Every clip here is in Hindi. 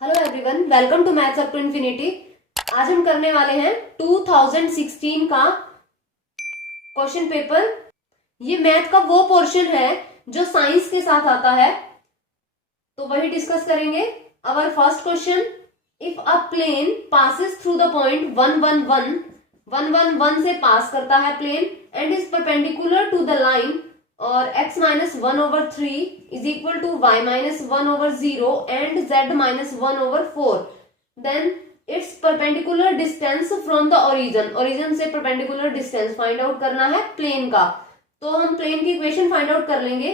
Hello everyone, welcome to maths up to infinity. आज हम करने वाले हैं 2016 का क्वेश्चन पेपर। ये मैथ का वो पोर्शन है जो साइंस के साथ आता है, तो वही डिस्कस करेंगे। Our first question, if a plane passes through the point 111 से पास करता है plane and is perpendicular to the line और x minus 1/3 is equal to y minus 1/0 and z minus 1/4, then its perpendicular distance from the origin से perpendicular distance फाइंड आउट करना है प्लेन का। तो हम प्लेन की इक्वेशन फाइंड आउट कर लेंगे।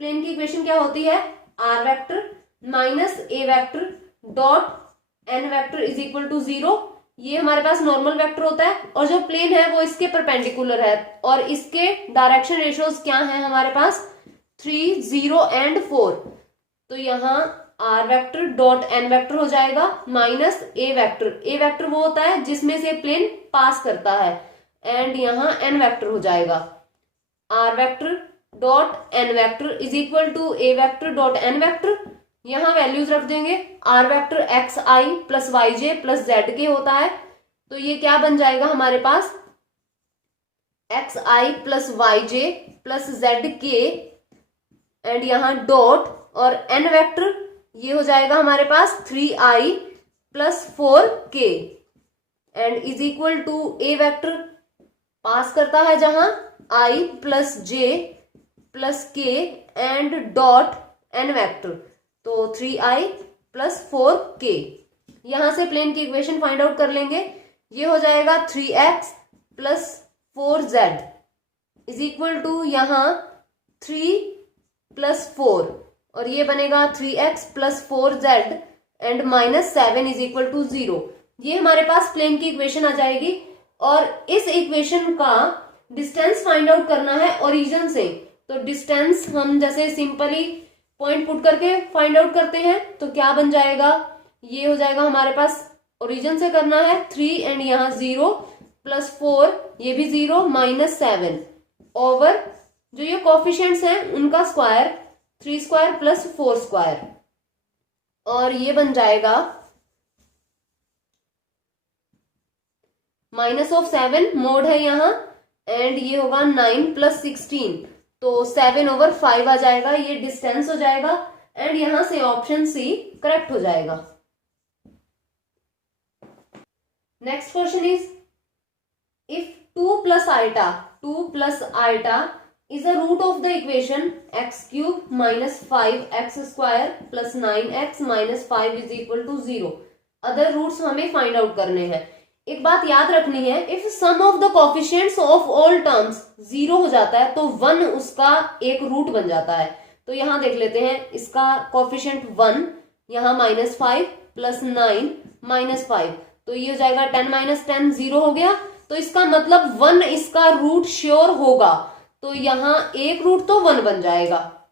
प्लेन की इक्वेशन क्या होती है? r vector minus a vector dot n vector is equal to 0। ये हमारे पास नॉर्मल वेक्टर होता है और जो प्लेन है वो इसके परपेंडिकुलर है और इसके डायरेक्शन रेशियोज क्या है हमारे पास? 3, 0 एंड 4। तो यहाँ r vector dot n vector हो जाएगा minus a vector. a vector वो होता है जिसमें से प्लेन पास करता है एंड यहाँ n वेक्टर हो जाएगा। r vector dot n vector is equal to a vector dot n vector. यहां वैल्यूज रख देंगे। r vector x i plus y j plus z k होता है, तो ये क्या बन जाएगा हमारे पास? X i plus y j plus z k and यहां डॉट और n वेक्टर ये हो जाएगा हमारे पास 3i plus 4k and is equal to a vector pass करता है जहां i plus j plus k and dot n vector, तो 3i प्लस 4k। यहां से प्लेन की इक्वेशन फाइंड आउट कर लेंगे। ये हो जाएगा 3x plus 4z is equal to यहां 3 प्लस 4 और ये बनेगा 3x plus 4z and minus 7 is equal to 0। ये हमारे पास प्लेन की इक्वेशन आ जाएगी और इस इक्वेशन का डिस्टेंस फाइंड आउट करना है ओरिजिन से। तो डिस्टेंस हम जैसे सिंपली पॉइंट पुट करके फाइंड आउट करते हैं, तो क्या बन जाएगा? ये हो जाएगा हमारे पास ओरिजिन से करना है 3 एंड यहाँ 0 प्लस 4 ये भी 0 माइनस 7 ओवर जो ये कोफिशिएंट्स हैं उनका स्क्वायर 3 स्क्वायर प्लस 4 स्क्वायर और ये बन जाएगा माइनस ऑफ 7 मोड है यहाँ एंड ये होगा 9 प्लस 16 तो 7/5 आ जाएगा। ये डिस्टेंस हो जाएगा एंड यहां से ऑप्शन सी करेक्ट हो जाएगा। Next question is, if 2 plus iota is a root of the equation x³ minus 5x² plus 9x minus 5 is equal to 0। Other roots हमें फाइंड आउट करने हैं। एक बात याद रखनी है, if sum of the coefficients of all terms 0 हो जाता है तो 1 उसका एक रूट बन जाता है। तो यहां देख लेते हैं, इसका कोफिशिएंट 1 यहां माइनस 5 प्लस 9 माइनस 5, तो ये हो जाएगा 10 माइनस 10 0 हो गया। तो इसका मतलब 1 इसका रूट श्योर होगा, तो यहां एक रूट तो 1 बन जाएगा,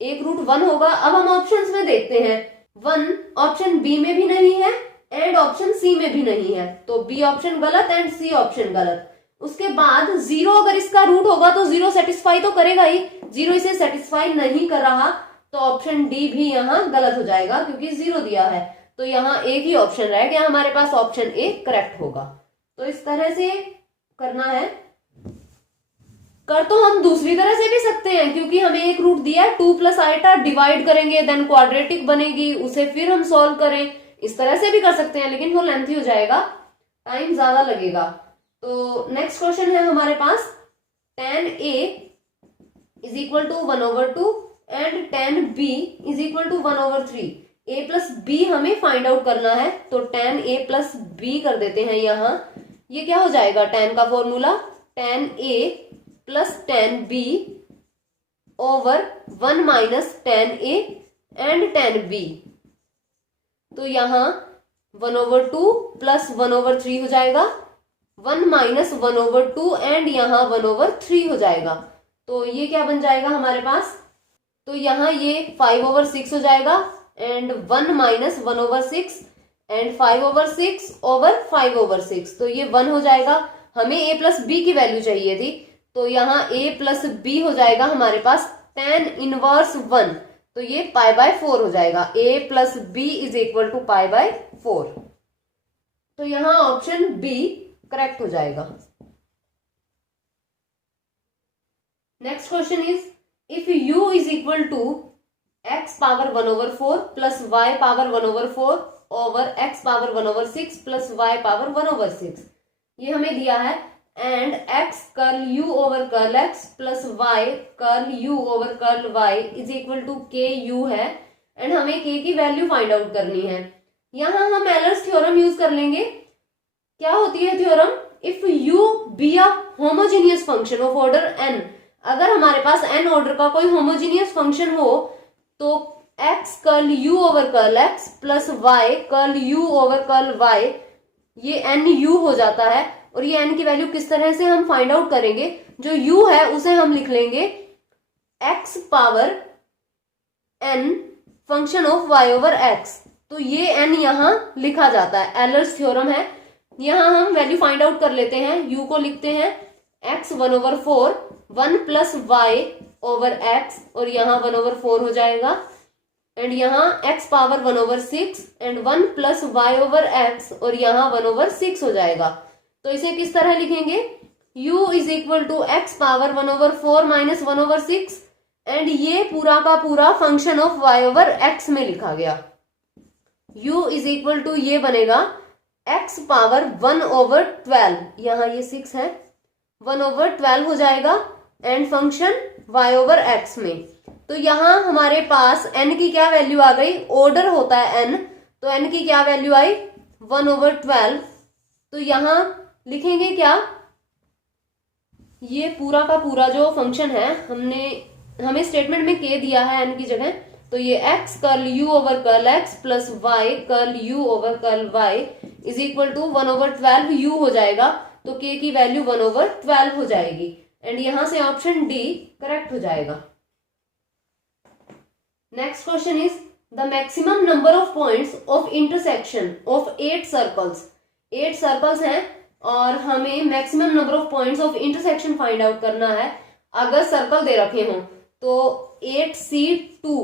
एक रूट 1 होगा। अब हम ऑप्शंस में देखते हैं, 1 ऑप्शन बी में भी नहीं है एंड ऑप्शन सी में भी नहीं है, तो बी ऑप्शन गलत एंड सी ऑप्शन गलत। उसके बाद 0 अगर इसका रूट होगा तो 0 सेटिस्फाई तो करेगा ही, 0 इसे सेटिस्फाई नहीं कर रहा, तो ऑप्शन डी भी यहाँ गलत हो जाएगा क्योंकि 0 दिया है। तो यहाँ एक ही ऑप्शन रह गया हमारे पास, ऑप्शन ए करेक्ट होगा। तो इस तरह से करना है। कर तो हम दूसरी तरह से भी सकते हैं क्योंकि हमें एक रूट दिया है 2 प्लस आइटा, डिवाइड करेंगे देन क्वाड्रेटिक बनेगी, उसे फिर हम सॉल्व करें। इस तरह से भी कर सकते हैं लेकिन वो लेंथी हो जाएगा, टाइम ज्यादा लगेगा। तो नेक्स्ट क्वेश्चन है हमारे पास, tan a is equal to 1/2 and tan b is equal to 1/3। a plus b हमें फाइंड आउट करना है, तो tan a प्लस b कर देते हैं यहाँ। ये क्या हो जाएगा? tan का formula tan a plus tan b over 1 minus tan a and tan b। तो यहां 1/2 प्लस 1/3 हो जाएगा, 1 माइनस 1/2 एंड यहां 1/3 हो जाएगा। तो ये क्या बन जाएगा हमारे पास? तो यहां ये 5/6 हो जाएगा एंड 1 माइनस 1/6 एंड 5/6 ओवर 5/6, तो ये 1 हो जाएगा। हमें a प्लस b की वैल्यू चाहिए थी, तो यहाँ a प्लस b हो जाएगा हमारे पास tan इनवर्स 1। तो ये पाई बाय 4 हो जाएगा। a plus B is equal to pi by 4। तो यहां ऑप्शन बी करेक्ट हो जाएगा। Next question is if u is equal to x power 1/4 plus y power 1/4 over x power 1/6 plus y power 1/6, ये हमें दिया है। And x curl u over curl x plus y curl u over curl y is equal to k u है। एंड हमें k की वैल्यू फाइंड आउट करनी है। यहां हम एलर्स थ्योरम यूज कर लेंगे। क्या होती है theorem? If u be a homogeneous function of order n, अगर हमारे पास n ऑर्डर का कोई होमोजीनियस फंक्शन हो तो x curl u over curl x plus y curl u over curl y, ये n u हो जाता है। और ये n की वैल्यू किस तरह से हम फाइंड आउट करेंगे? जो u है उसे हम लिख लेंगे x power n function of y over x। तो ये n यहां लिखा जाता है, एलर्स थ्योरम है। यहां हम वैल्यू फाइंड आउट कर लेते हैं। u को लिखते हैं x 1/4 1 plus y over x, और यहाँ 1/4 हो जाएगा। एंड यहाँ x power 1/6 and 1 plus y over x, और यहाँ 1/6 हो जाएगा। तो इसे किस तरह लिखेंगे? u is equal to x power 1/4 minus 1/6, and ये पूरा का पूरा function of y over x में लिखा गया। u इज इक्वल टू ये बनेगा x पावर 1/12, यहाँ ये 6 है, 1/12 हो जाएगा and function y over x में। तो यहां हमारे पास n की क्या वैल्यू आ गई? ऑर्डर होता है n, तो n की क्या वैल्यू आई? 1/12। तो यहां लिखेंगे क्या? ये पूरा का पूरा जो फंक्शन है, हमें स्टेटमेंट में k दिया है n की जगह, तो ये x curl u over curl x plus y curl u over curl y is equal to 1/12 u हो जाएगा। तो k की वैल्यू 1/12 हो जाएगी। एंड यहां से ऑप्शन डी करेक्ट हो जाएगा। Next question is the maximum number of points of intersection of 8 circles. 8 circles हैं और हमें maximum number of points of intersection find out करना है। अगर सर्कल दे रखे हों तो 8C2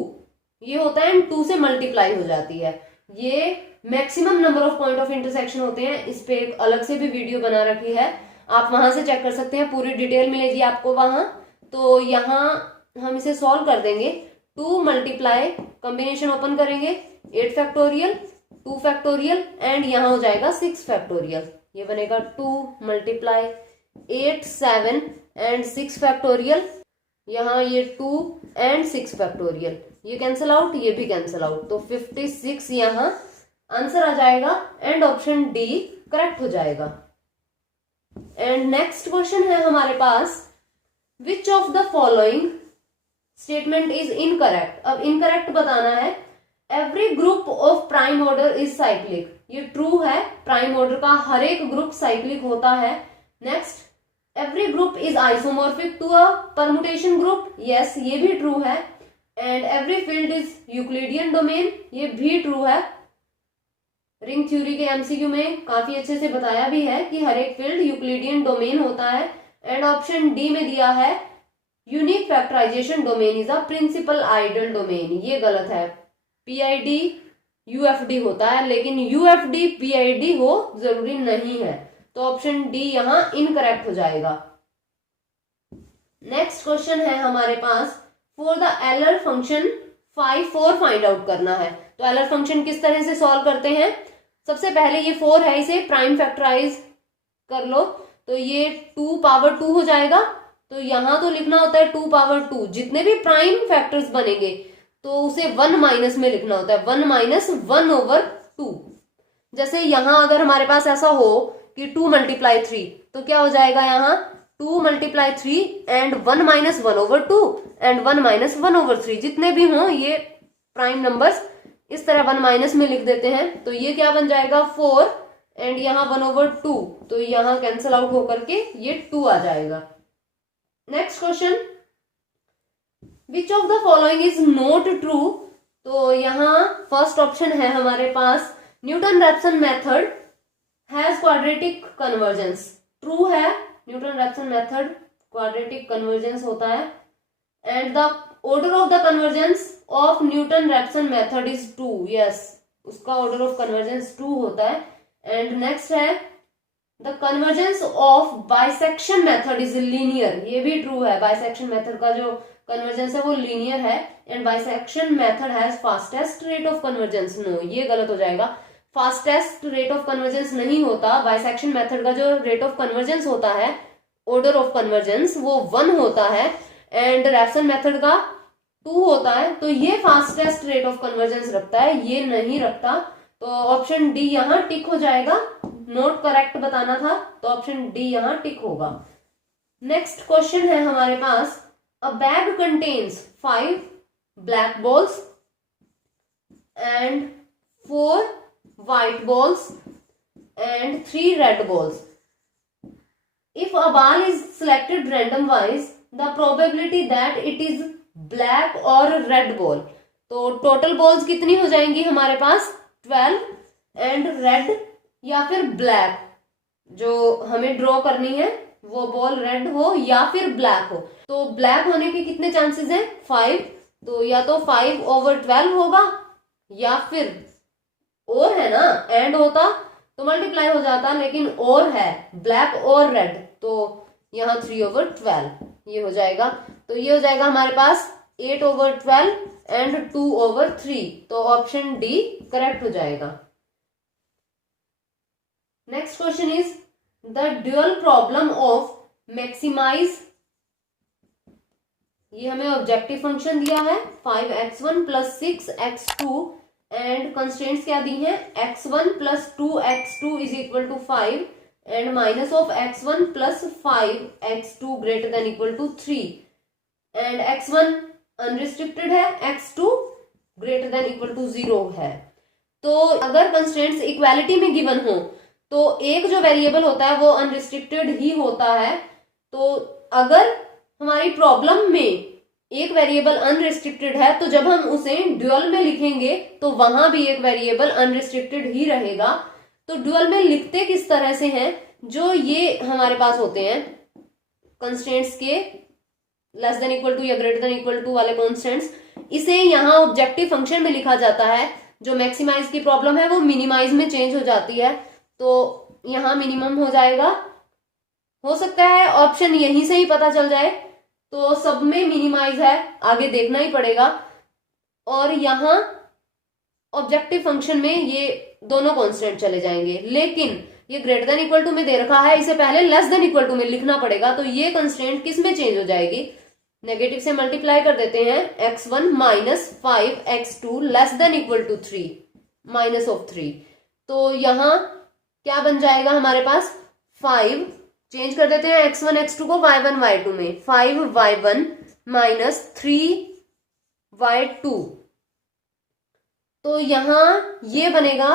ये होता है, 2 से मल्टीप्लाई हो जाती है। ये maximum number of point of intersection होते हैं। इस पे एक अलग से भी वीडियो बना रखी है, आप वहां से चेक कर सकते हैं, पूरी डिटेल मिलेगी आपको वहां। तो यहाँ हम इसे सॉल्व कर देंगे। 2 मल्टीप्लाई कॉम्बिनेशन ओपन करेंगे 8 फैक्टोरियल 2 फैक्टोरियल एंड यहाँ हो जाएगा 6 फैक्टोरियल। ये बनेगा 2 मल्टीप्लाई 8 7 एंड 6 फैक्टोरियल, यहाँ ये 2 एंड 6 फैक्टोरियल, ये कैंसिल आउट, ये भी कैंसिल आउट। तो 56 यहाँ आंसर आ जाएगा एंड ऑप्शन डी करेक्ट हो जाएगा। एंड नेक्स्ट क्वेश्चन है हमारे पास, which of the following statement is incorrect. अब इनकरेक्ट बताना है। Every group of prime order is cyclic, ये ट्रू है, प्राइम ऑर्डर का हर एक ग्रुप साइक्लिक होता है। Next, every group is isomorphic to a permutation group, yes ये भी ट्रू है। And every field is Euclidean domain, ये भी ट्रू है। रिंग थ्योरी के एमसीक्यू में काफी अच्छे से बताया भी है कि हर एक फील्ड यूक्लिडियन डोमेन होता है। एंड ऑप्शन डी में दिया है unique factorization domain is a principal ideal domain, ये गलत है। पीआईडी यूएफडी होता है, लेकिन यूएफडी पीआईडी हो जरूरी नहीं है। तो ऑप्शन डी यहां इनकरेक्ट हो जाएगा। नेक्स्ट क्वेश्चन है हमारे पास, for the Euler function 5 find out करना है। तो एलर फंक्शन किस तरह से सॉल्व करते हैं? सबसे पहले ये 4 है, इसे प्राइम फैक्टराइज कर लो, तो ये 2 पावर 2 हो जाएगा। तो यहां तो लिखना होता है 2 पावर 2, जितने भी प्राइम फैक्टर्स बनेंगे तो उसे 1 माइनस में लिखना होता है, 1 माइनस 1/2। जैसे यहां अगर हमारे पास ऐसा हो कि 2 मल्टीप्लाई 3, तो क्या हो जाएगा यहाँ 2 multiply 3 and 1 minus 1/2 and 1 minus 1/3, जितने भी हों ये प्राइम नंबर्स इस तरह 1 माइनस में लिख देते हैं। तो ये क्या बन जाएगा 4 एंड यहाँ 1/2, तो यहाँ कैंसिल आउट होकर के ये 2 आ जाएगा। Next question, which of the following is not true. तो यहाँ फर्स्ट ऑप्शन है हमारे पास, Newton Raphson method has quadratic convergence, true है, Newton Raphson method quadratic convergence होता है। And the order of the convergence of Newton-Raphson method is 2. yes, उसका order of convergence 2 होता है. And next है the convergence of bisection method is linear. ये भी true है, bisection method का जो convergence है वो linear है. And bisection method has fastest rate of convergence. No, ये गलत हो जाएगा. फास्टेस्ट रेट ऑफ कन्वर्जेंस नहीं होता. बाइसेक्शन मेथड का जो रेट ऑफ कन्वर्जेंस होता है, ऑर्डर ऑफ कन्वर्जेंस, वो 1 होता है एंड रैप्सन मेथड का 2 होता है. तो ये फास्टेस्ट रेट ऑफ कन्वर्जेंस रखता है, ये नहीं रखता. तो ऑप्शन डी यहाँ टिक हो जाएगा. नोट करेक्ट बताना था तो ऑप्शन डी यहाँ टिक होगा. नेक्स्ट क्वेश्चन है हमारे पास. A bag contains 5 black balls and 4 white balls and 3 red balls. If a ball is selected random wise, the probability that it is black or red ball. तो टोटल बॉल्स कितनी हो जाएंगी हमारे पास 12 एंड रेड या फिर ब्लैक. जो हमें ड्रॉ करनी है वो बॉल रेड हो या फिर ब्लैक हो. तो ब्लैक होने के कितने चांसेस हैं 5. तो या तो 5/12 होगा या फिर और है ना, एंड होता तो मल्टीप्लाई हो जाता, लेकिन और है ब्लैक और रेड तो यहाँ 3/12 ये हो जाएगा. तो ये हो जाएगा हमारे पास 8/12 एंड 2/3. तो ऑप्शन डी करेक्ट हो जाएगा. Next question is the dual problem of maximize. ये हमें ऑब्जेक्टिव फंक्शन दिया है 5x1 + 6x2 एंड कंस्ट्रेंट्स क्या दी हैं x1 + 2x2 = 5 and minus of x1 + 5x2 > 3 and x1 unrestricted है, x2 > 0 है. तो अगर कंस्ट्रेंट्स इक्वालिटी में गिवन हो तो एक जो वेरिएबल होता है वो अनरिस्ट्रिक्टेड ही होता है. तो अगर हमारी प्रॉब्लम में एक वेरिएबल अनरिस्ट्रिक्टेड है तो जब हम उसे ड्यूअल में लिखेंगे तो वहां भी एक वेरिएबल अनरिस्ट्रिक्टेड ही रहेगा. तो ड्यूअल में लिखते किस तरह से हैं, जो ये हमारे पास होते हैं कंस्ट्रेंट्स के <= या <= वाले कॉन्स्टेंट्स, इसे यहाँ ऑब्जेक्टिव फंक्शन में लिखा जाता है. जो मैक्सिमाइज की प्रॉब्लम है वो मिनिमाइज में चेंज हो जाती है. तो यहाँ मिनिमम हो जाएगा. हो सकता है ऑप्शन यहीं से ही पता चल जाए, तो सब में मिनिमाइज है, आगे देखना ही पड़ेगा. और यहाँ ऑब्जेक्टिव फंक्शन में ये दोनों कांस्टेंट चले जाएंगे, लेकिन ये <= में दे रखा है, इसे पहले <= में लिखना पड़ेगा. तो ये कंस्टेंट किस में चेंज हो जाएगी, नेगेटिव से मल्टीप्लाई कर देते हैं. x1 - 5x2 <= 3 -3. तो यहाँ क्या बन जाएगा हमारे पास 5, चेंज कर देते हैं x1 x2 को y1 y2 में, 5y1 - 3y2. तो यहां ये बनेगा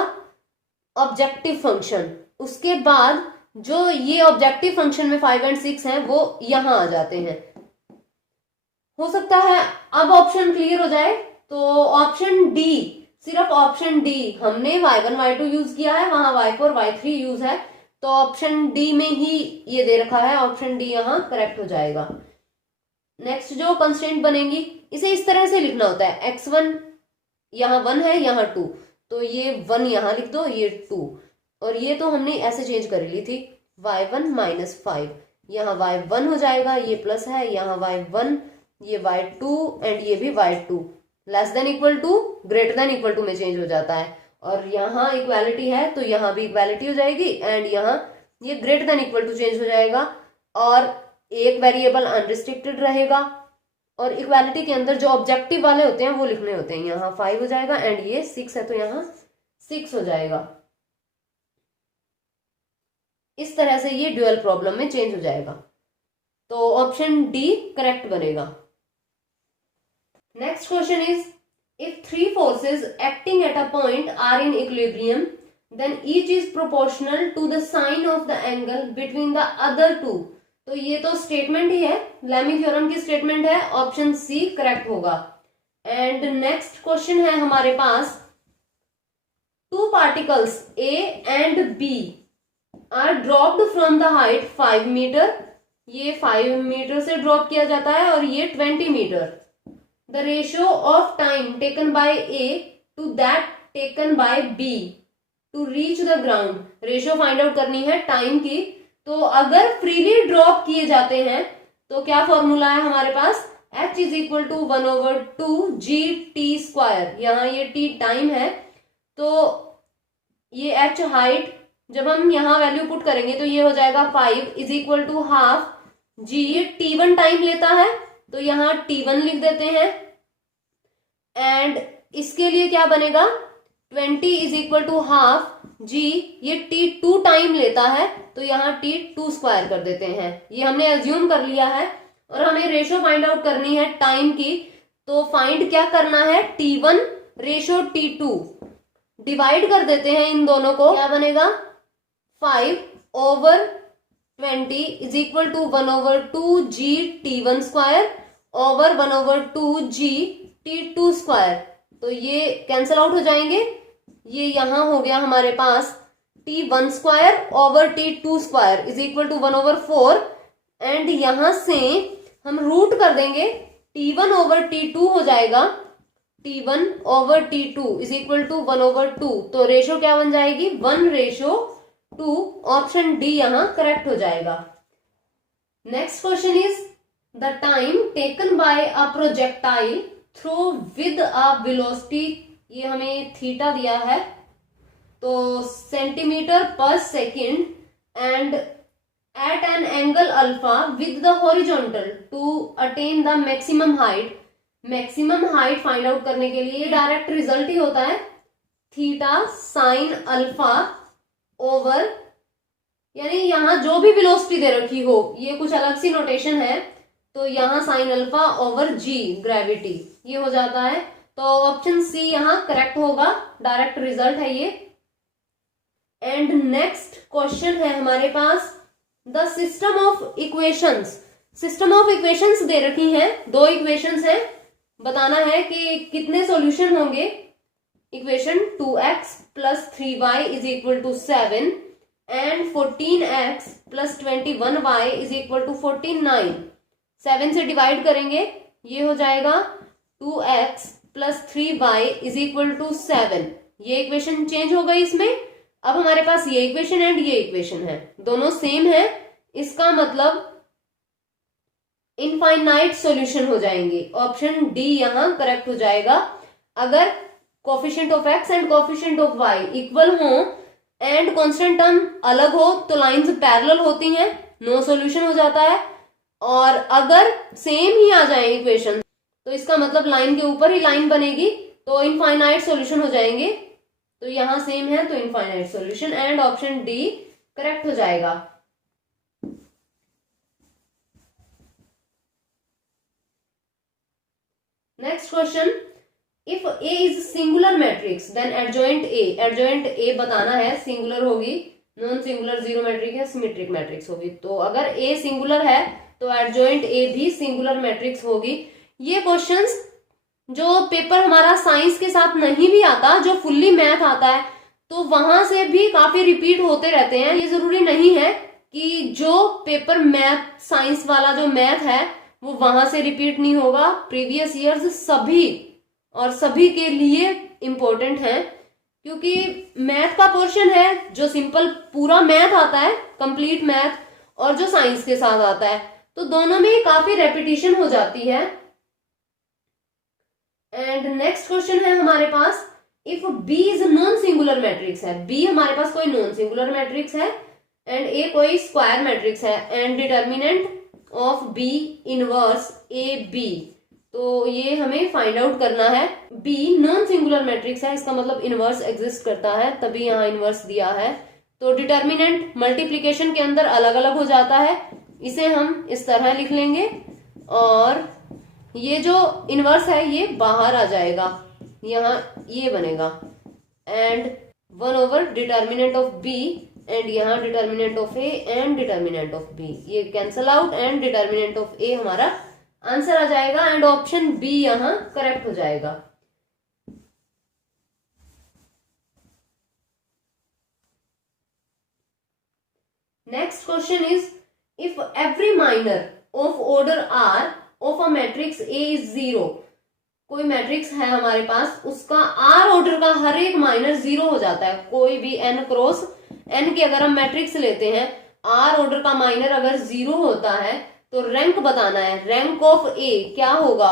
ऑब्जेक्टिव फंक्शन. उसके बाद जो ये ऑब्जेक्टिव फंक्शन में 5 और 6 हैं वो यहां आ जाते हैं. हो सकता है अब ऑप्शन क्लियर हो जाए. तो ऑप्शन डी, सिर्फ ऑप्शन डी, हमने y1 y2 यूज किया है, वहां y4 y3 यूज है. तो ऑप्शन डी में ही ये दे रखा है, ऑप्शन डी यहाँ करेक्ट हो जाएगा. नेक्स्ट जो कंस्ट्रेंट बनेंगी इसे इस तरह से लिखना होता है. x1 यहाँ 1 है, यहाँ 2, तो ये 1 यहाँ लिख दो, ये 2. और ये तो हमने ऐसे चेंज कर ली थी, y1 - 5, यहाँ y1 हो जाएगा, ये प्लस है, यहाँ y1, ये y2 एंड ये भी y2 <= में चेंज हो जाता है. और यहाँ इक्वालिटी है तो यहाँ भी इक्वालिटी हो जाएगी एंड यहाँ ये <= चेंज हो जाएगा. और एक वेरिएबल अनरिस्ट्रिक्टेड रहेगा और इक्वालिटी के अंदर जो ऑब्जेक्टिव वाले होते हैं वो लिखने होते हैं. यहाँ 5 हो जाएगा एंड ये 6 है तो यहाँ 6 हो जाएगा. इस तरह से ये ड्यूअल प्रॉब्लम में चेंज हो जाएगा. तो ऑप्शन डी करेक्ट बनेगा. Next question is if 3 forces acting at a point are in equilibrium, then each is proportional to the sine of the angle between the other two. तो ये तो स्टेटमेंट ही है, लेमी थ्योरम की स्टेटमेंट है, ऑप्शन सी करेक्ट होगा. एंड नेक्स्ट क्वेश्चन है हमारे पास, 2 particles A and B are dropped from the height 5 metre. ये 5 मीटर से ड्रॉप किया जाता है और ये 20 metre. The ratio of time taken by A to that taken by B to reach the ground. Ratio find out करनी है टाइम की। तो अगर फ्रीली ड्रॉप किए जाते हैं तो क्या फॉर्मूला है हमारे पास, h is equal to 1/2 G T square. यहाँ ये t टाइम है, तो ये h हाइट, जब हम यहाँ वैल्यू पुट करेंगे तो ये हो जाएगा 5 इज इक्वल टू हाफ जी। ये t1 टाइम लेता है तो यहाँ t1 लिख देते हैं। एंड इसके लिए क्या बनेगा, 20 इज इक्वल टू हाफ जी। ये t2 टाइम लेता है तो यहाँ t2 स्क्वायर कर देते हैं। ये हमने अज्यूम कर लिया है और हमें रेशो फाइंड आउट करनी है टाइम की। तो फाइंड क्या करना है, t1 रेशो t2, डिवाइड कर देते हैं इन दोनों को। क्या बनेगा, 5/20 is equal to 1/2 G t1 square over 1/2 G t2 square. तो ये कैंसल आउट हो जाएंगे। ये यहां हो गया हमारे पास t1 square over t2 square is equal to 1/4। And यहां से हम रूट कर देंगे, t1 ओवर t2 हो जाएगा, t1 over t2 is equal to 1/2। तो रेशो क्या बन जाएगी, 1:2। ऑप्शन डी यहां करेक्ट हो जाएगा। Next question is the time taken by a projectile through with a velocity, ये हमें थीटा दिया है तो सेंटीमीटर पर second, and at an angle alpha with the horizontal to attain the maximum height. Maximum height find out करने के लिए डायरेक्ट रिजल्ट ही होता है थीटा साइन अल्फा ओवर, यानी यहां जो भी वेलोसिटी दे रखी हो, ये कुछ अलग सी नोटेशन है, तो यहां साइन अल्फा ओवर जी ग्रेविटी, ये हो जाता है। तो ऑप्शन सी यहां करेक्ट होगा, डायरेक्ट रिजल्ट है ये। एंड नेक्स्ट क्वेश्चन है हमारे पास the system of equations. System of equations दे रखी हैं, 2 इक्वेशंस हैं, बताना है कि कितने सॉल्यूशन होंगे। Equation 2x plus 3y is equal to 7 and 14x plus 21y is equal to 49। 7 से डिवाइड करेंगे, ये हो जाएगा 2x plus 3y is equal to 7। ये इक्वेशन चेंज हो गई इसमें। अब हमारे पास ये इक्वेशन एंड ये इक्वेशन है, दोनों सेम है, इसका मतलब इनफाइनाइट सॉल्यूशन हो जाएंगे। ऑप्शन डी यहां करेक्ट हो जाएगा। अगर coefficient of x and coefficient of y equal हो एंड कांस्टेंट टर्म अलग हो तो लाइंस पैरेलल होती हैं, नो सॉल्यूशन हो जाता है। और अगर सेम ही आ जाए इक्वेशन तो इसका मतलब लाइन के ऊपर ही लाइन बनेगी, तो इनफाइनाइट सॉल्यूशन हो जाएंगे। तो यहां सेम है तो infinite solution, and option D correct हो जाएगा। Next question, if A is singular matrix then adjoint A, adjoint A बताना है, सिंगुलर होगी, नॉन सिंगुलर जीरो मैट्रिक है, सिमेट्रिक मैट्रिक्स होगी। तो अगर A सिंगुलर है तो एडजॉइंट A भी सिंगुलर मैट्रिक्स होगी। ये क्वेश्चंस जो पेपर हमारा साइंस के साथ नहीं भी आता, जो फुल्ली मैथ आता है, तो वहां से भी काफी रिपीट होते रहते हैं। ये जरूरी नहीं है कि जो पेपर मैथ साइंस वाला जो मैथ है वो वहां से रिपीट नहीं होगा। प्रीवियस ईयर्स सभी और सभी के लिए इंपॉर्टेंट है, क्योंकि मैथ का पोर्शन है जो सिंपल पूरा मैथ आता है, कंप्लीट मैथ, और जो साइंस के साथ आता है, तो दोनों में काफी रेपिटेशन हो जाती है। एंड नेक्स्ट क्वेश्चन है हमारे पास, if B is non singular matrix है, B हमारे पास कोई नॉन सिंगुलर मैट्रिक्स है एंड A कोई स्क्वायर मैट्रिक्स है, and determinant of B inverse AB, तो ये हमें फाइंड आउट करना है। B नॉन सिंगुलर मैट्रिक्स है, इसका मतलब इनवर्स एग्जिस्ट करता है, तभी यहाँ इनवर्स दिया है। तो डिटर्मिनेंट मल्टीप्लिकेशन के अंदर अलग अलग हो जाता है, इसे हम इस तरह लिख लेंगे, और ये जो इनवर्स है ये बाहर आ जाएगा, यहाँ ये बनेगा, and 1 determinant of B, and यहाँ determinant of A and determinant of B, ये cancel out, and determinant of A हमारा आंसर आ जाएगा, एंड ऑप्शन बी यहां करेक्ट हो जाएगा। Next question is, if every minor of order R of a matrix A is 0, कोई मैट्रिक्स है हमारे पास, उसका आर ऑर्डर का हर एक माइनर 0 हो जाता है। कोई भी एन क्रॉस एन की अगर हम मैट्रिक्स लेते हैं, आर ऑर्डर का माइनर अगर 0 होता है तो रैंक बताना है। रैंक ऑफ ए क्या होगा?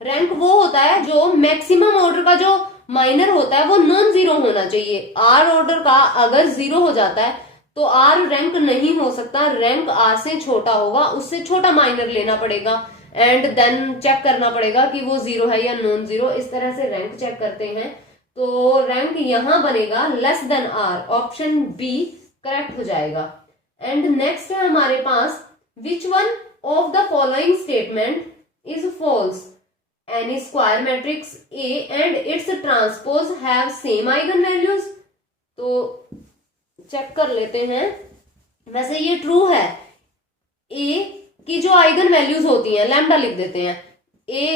रैंक वो होता है जो मैक्सिमम ऑर्डर का जो माइनर होता है वो नॉन जीरो होना चाहिए। आर ऑर्डर का अगर 0 हो जाता है तो आर रैंक नहीं हो सकता, रैंक आर से छोटा होगा, उससे छोटा माइनर लेना पड़ेगा एंड देन चेक करना पड़ेगा कि वो 0 है या नॉन जीरो। इस तरह से रैंक चेक करते हैं। तो रैंक यहां बनेगा less than R, option B correct हो जाएगा। एंड नेक्स्ट है हमारे पास, which one of the following statement is false? Any square matrix A and its transpose have same eigen values. तो चेक कर लेते हैं। वैसे ये ट्रू है, ए की जो आइगन वैल्यूज होती हैं, लैम्डा लिख देते हैं, ए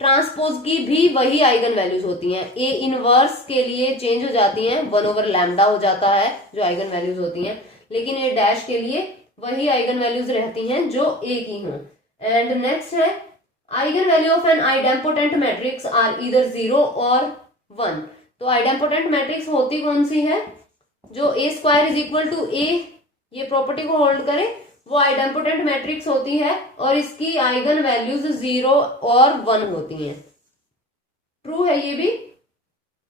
ट्रांसपोज की भी वही आइगन वैल्यूज होती हैं। ए इनवर्स के लिए चेंज हो जाती हैं, 1/लैम्डा हो जाता है जो आइगन वैल्यूज होती हैं, लेकिन ए डैश के लिए वही आइगन वैल्यूज रहती हैं जो ए की हों। एंड नेक्स्ट है, eigen value of an idempotent matrix are इधर 0 और 1। तो आइडेम्पोटेंट मैट्रिक्स होती कौन सी है? जो ए स्क्वायर इज इक्वल टू ए, ये प्रॉपर्टी को होल्ड करे, वो आइडेम्पोटेंट मैट्रिक्स होती है और इसकी आइगन वैल्यूज 0 और 1 होती हैं। ट्रू है ये भी,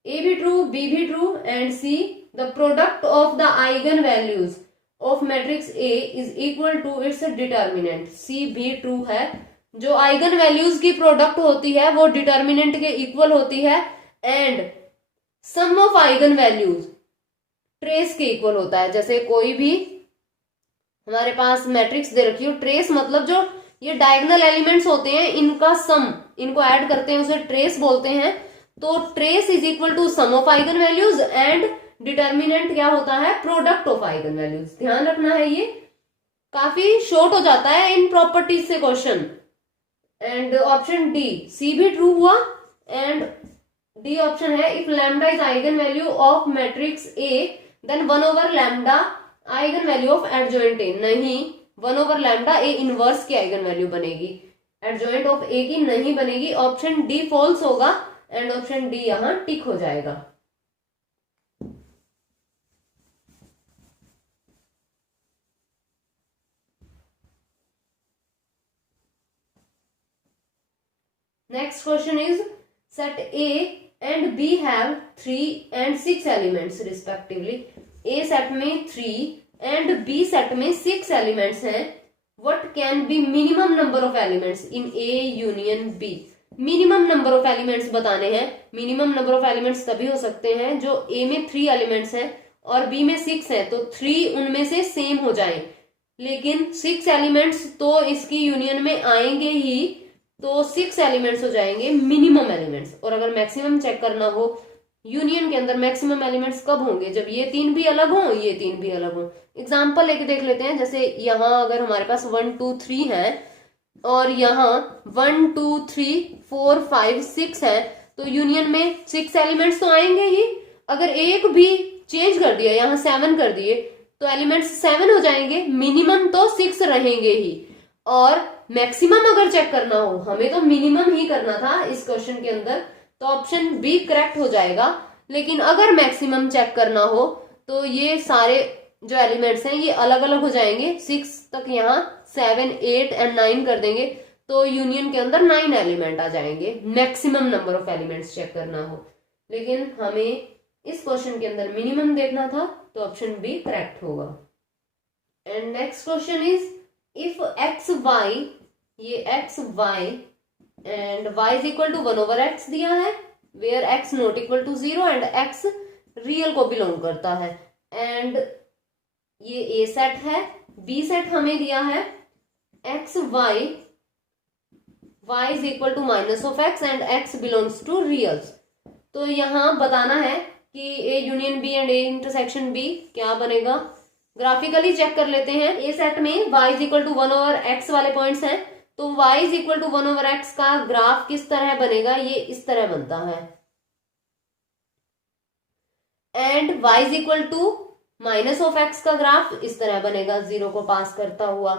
ए भी ट्रू, बी भी true and C the product of the eigen values of matrix A is equal to its determinant. C भी ट्रू है, जो आइगन वैल्यूज की प्रोडक्ट होती है वो डिटर्मिनेंट के इक्वल होती है and sum of eigen values trace के इक्वल होता है। जैसे कोई भी हमारे पास मैट्रिक्स दे रखी हो, ट्रेस मतलब जो ये डायगोनल एलिमेंट्स होते हैं इनका सम, इनको ऐड करते हैं उसे ट्रेस बोलते हैं। तो trace is equal to sum of eigen values and determinant क्या होता है? Product of eigen values. ध्यान रखना है, ये काफी शॉर्ट हो जाता है इन प्रॉपर्टीज से question. And option D, C भी ट्रू हुआ एंड डी ऑप्शन है, if lambda is eigen value of matrix A then 1/लैम्डा eigen value of adjoint A. नहीं, 1/लैम्डा ए इनवर्स की आइगन वैल्यू बनेगी, एडजॉइंट ऑफ ए की नहीं बनेगी। ऑप्शन डी फॉल्स होगा एंड ऑप्शन डी यहां टिक हो जाएगा। Next question is, set A and B have 3 and 6 elements respectively. A set में 3 and B set में 6 elements हैं. What can be minimum number of elements in A union B? Minimum number of elements बताने हैं। मिनिमम नंबर ऑफ एलिमेंट्स तभी हो सकते हैं जो A में 3 एलिमेंट्स हैं और B में 6 हैं, तो 3 उनमें से सेम हो जाएं, लेकिन 6 एलिमेंट्स तो इसकी यूनियन में आएंगे ही, तो 6 एलिमेंट्स हो जाएंगे मिनिमम एलिमेंट्स। और अगर मैक्सिमम चेक करना हो यूनियन के अंदर, मैक्सिमम एलिमेंट्स कब होंगे? जब ये 3 भी अलग हो, ये 3 भी अलग हो। एग्जांपल लेके देख लेते हैं। जैसे यहाँ अगर हमारे पास 1 2 3 है और यहाँ 1 2 3 4 5 6 है, तो यूनियन में 6 एलिमेंट्स तो आएंगे ही। अगर एक भी चेंज कर दिया, यहाँ 7 कर दिए, तो एलिमेंट्स 7 हो जाएंगे, मिनिमम तो 6 रहेंगे ही। और मैक्सिमम अगर चेक करना हो, हमें तो मिनिमम ही करना था इस क्वेश्चन के अंदर, तो ऑप्शन बी करेक्ट हो जाएगा। लेकिन अगर मैक्सिमम चेक करना हो तो ये सारे जो एलिमेंट्स हैं ये अलग अलग हो जाएंगे। 6 तक यहाँ 7 8 एंड 9 कर देंगे, तो यूनियन के अंदर 9 एलिमेंट आ जाएंगे। Maximum number of elements check करना हो, लेकिन हमें इस क्वेश्चन के अंदर मिनिमम देखना था, तो ऑप्शन बी करेक्ट होगा। And next question is, if X Y, ये X Y and Y is equal to 1/x दिया है, where x not equal to 0 and x real को बिलोंग करता है। एंड ये ए सेट है, बी सेट हमें दिया है X Y, y is equal to minus of x and x belongs to reals. तो यहां बताना है कि A union B and A intersection B क्या बनेगा। ग्राफिकली चेक कर लेते हैं। ए सेट में y is equal to 1/x वाले पॉइंट्स हैं, तो y is equal to 1/x का ग्राफ किस तरह बनेगा? ये इस तरह बनता है। And y is equal to minus of x का ग्राफ इस तरह बनेगा, 0 को पास करता हुआ।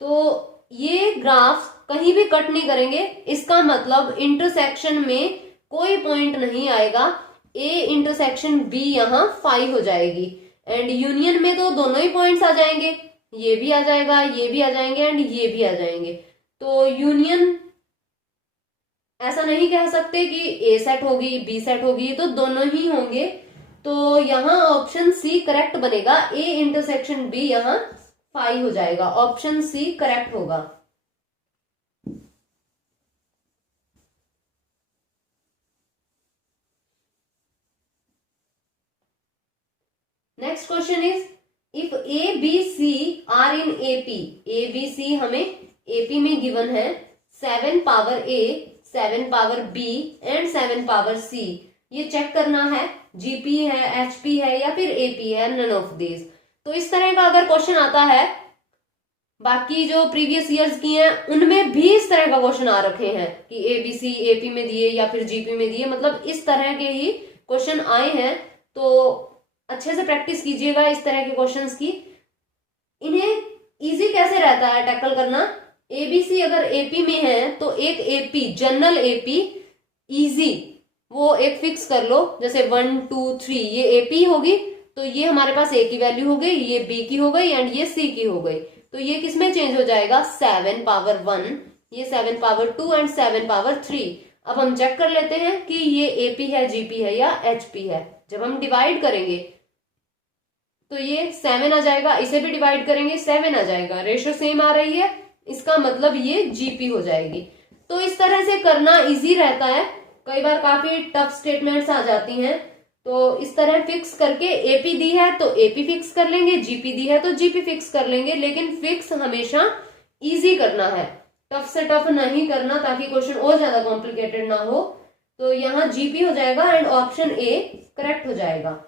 तो ये ग्राफ्स कहीं भी कट नहीं करेंगे, इसका मतलब इंटरसेक्शन में कोई पॉइंट नहीं आएगा, ए इंटरसेक्शन बी यहाँ 5 हो जाएगी। एंड यूनियन में तो दोनों ही पॉइंट्स आ जाएंगे, ये भी आ जाएगा, ये भी आ जाएंगे एंड ये भी आ जाएंगे। तो यूनियन ऐसा नहीं कह सकते कि ए सेट होगी बी सेट होगी, तो दोनों ही होंगे। तो यहाँ ऑप्शन सी करेक्ट बनेगा, ए इंटरसेक्शन बी यहाँ 5 हो जाएगा, ऑप्शन सी करेक्ट होगा। Next question is if A B C are in AP, A B C हमें एपी में गिवन है 7 power A, 7 power B and 7 power C. ये चेक करना है जीपी है, एचपी है या फिर एपी है, नन ऑफ दिस। तो इस तरह का अगर क्वेश्चन आता है, बाकी जो प्रीवियस ईयर्स की हैं उनमें भी इस तरह का क्वेश्चन आ रखे हैं कि एबीसी एपी में दिए या फिर जीपी में दिए, मतलब इस तरह के ही क्वेश्चन आए हैं। तो अच्छे से प्रैक्टिस कीजिएगा इस तरह के क्वेश्चंस की। इन्हें इजी कैसे रहता है टैकल करना, एबीसी अगर एपी में है तो एक एपी जनरल एपी इजी वो एक फिक्स कर लो, जैसे 1 2 3 ये एपी होगी, तो ये हमारे पास ए की वैल्यू हो गई, ये बी की हो गई एंड ये सी की हो गई। तो ये किसमें चेंज हो जाएगा, 7 पावर 1, ये 7 पावर 2 एंड 7 पावर 3। अब हम चेक कर लेते हैं कि ये एपी है, जीपी है या एचपी है। जब हम डिवाइड करेंगे तो ये 7 आ जाएगा, इसे भी डिवाइड करेंगे 7 आ जाएगा, रेशियो सेम आ रही है, इसका मतलब ये जीपी हो जाएगी। तो इस तरह से करना इजी रहता है। कई बार काफी टफ स्टेटमेंट्स आ जाती हैं, तो इस तरह फिक्स करके एपी दी है तो एपी फिक्स कर लेंगे, जीपी दी है तो जीपी फिक्स कर लेंगे, लेकिन फिक्स हमेशा इजी करना है, टफ से टफ नहीं करना ताकि क्वेश्चन और ज्यादा कॉम्प्लिकेटेड ना हो। तो यहाँ जीपी हो जाएगा एंड ऑप्शन ए करेक्ट हो जाएगा।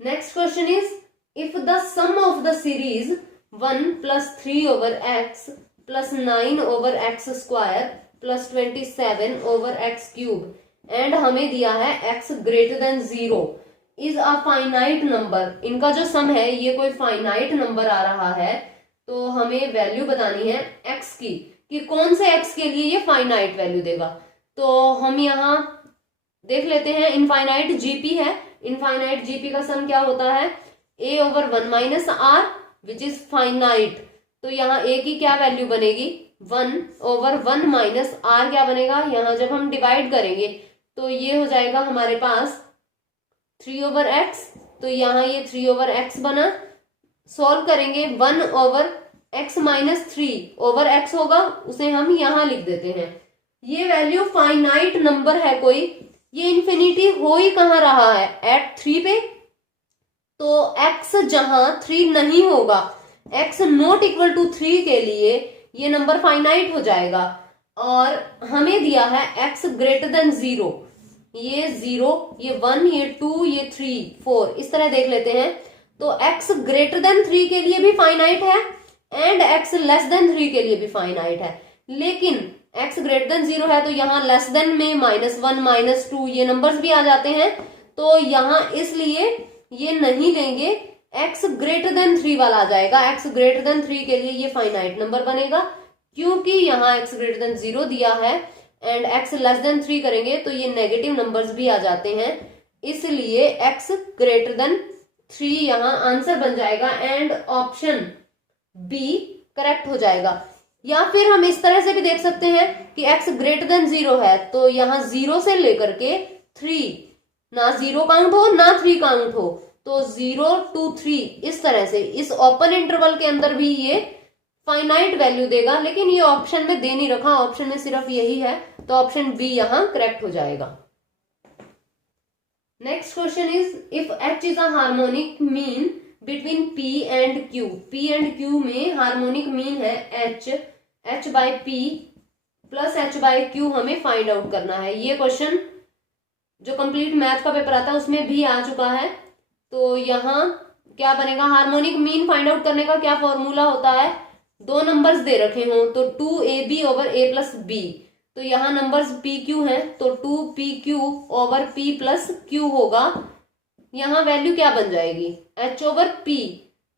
Next question is if the sum of the series 1 + 3 over x + 9 over x square + 27 over x cube and हमें दिया है x greater than 0 is a finite number. इनका जो सम है ये कोई फाइनाइट नंबर आ रहा है, तो हमें वैल्यू बतानी है x की कि कौन से x के लिए ये फाइनाइट वैल्यू देगा। तो हम यहाँ देख लेते हैं, इनफाइनाइट जीपी है, इनफाइनाइट जीपी का सम क्या होता है, a/1 - r which is finite. तो यहाँ a की क्या वैल्यू बनेगी, 1/1 - r क्या बनेगा, यहाँ जब हम डिवाइड करेंगे तो ये हो जाएगा हमारे पास 3/x, तो यहाँ ये 3/x बना। सॉल्व करेंगे 1/x - 3/x होगा, उसे हम यहाँ लिख देते हैं। ये वैल्यू फाइनाइट नंबर है कोई, ये इन्फिनिटी हो ही कहाँ रहा है, एट 3 पे। तो x जहां 3 नहीं होगा, x नॉट इक्वल टू 3 के लिए ये नंबर फाइनाइट हो जाएगा। और हमें दिया है x ग्रेटर देन 0, ये 0, ये 1, ये 2, ये 3, 4, इस तरह देख लेते हैं। तो x ग्रेटर देन 3 के लिए भी फाइनाइट है एंड x लेस देन 3 के लिए भी फाइनाइट है, लेकिन x ग्रेटर देन 0 है तो यहाँ लेस देन में -1 -2 ये नंबर्स भी आ जाते हैं, तो यहाँ इसलिए ये नहीं लेंगे, x ग्रेटर देन 3 वाला आ जाएगा। x ग्रेटर देन 3 के लिए ये फाइनाइट नंबर बनेगा, क्योंकि यहाँ x ग्रेटर देन 0 दिया है एंड x लेस देन 3 करेंगे तो ये नेगेटिव नंबर्स भी आ जाते हैं, इसलिए x ग्रेटर देन 3 यहाँ आंसर बन जाएगा एंड ऑप्शन बी करेक्ट हो जाएगा। या फिर हम इस तरह से भी देख सकते हैं कि x ग्रेटर देन 0 है, तो यहाँ 0 से लेकर के 3, ना 0 काउंट हो ना 3 काउंट हो, तो 0 to 3 इस तरह से इस ओपन इंटरवल के अंदर भी ये फाइनाइट वैल्यू देगा, लेकिन ये ऑप्शन में दे नहीं रखा, ऑप्शन में सिर्फ यही है, तो ऑप्शन बी यहाँ करेक्ट हो जाएगा। Next question is if h is a harmonic mean between p and q, p and q में हार्मोनिक मीन है h by p plus h by q हमें फाइंड आउट करना है। ये क्वेश्चन जो कंप्लीट मैथ का पेपर आता है उसमें भी आ चुका है। तो यहाँ क्या बनेगा, हार्मोनिक मीन फाइंड आउट करने का क्या फॉर्मूला होता है, दो नंबर्स दे रखे हों तो 2ab/a+b, तो यहाँ नंबर्स pq हैं तो 2pq/p+q होगा। यहाँ वैल्यू क्या बन जाएगी, h/p,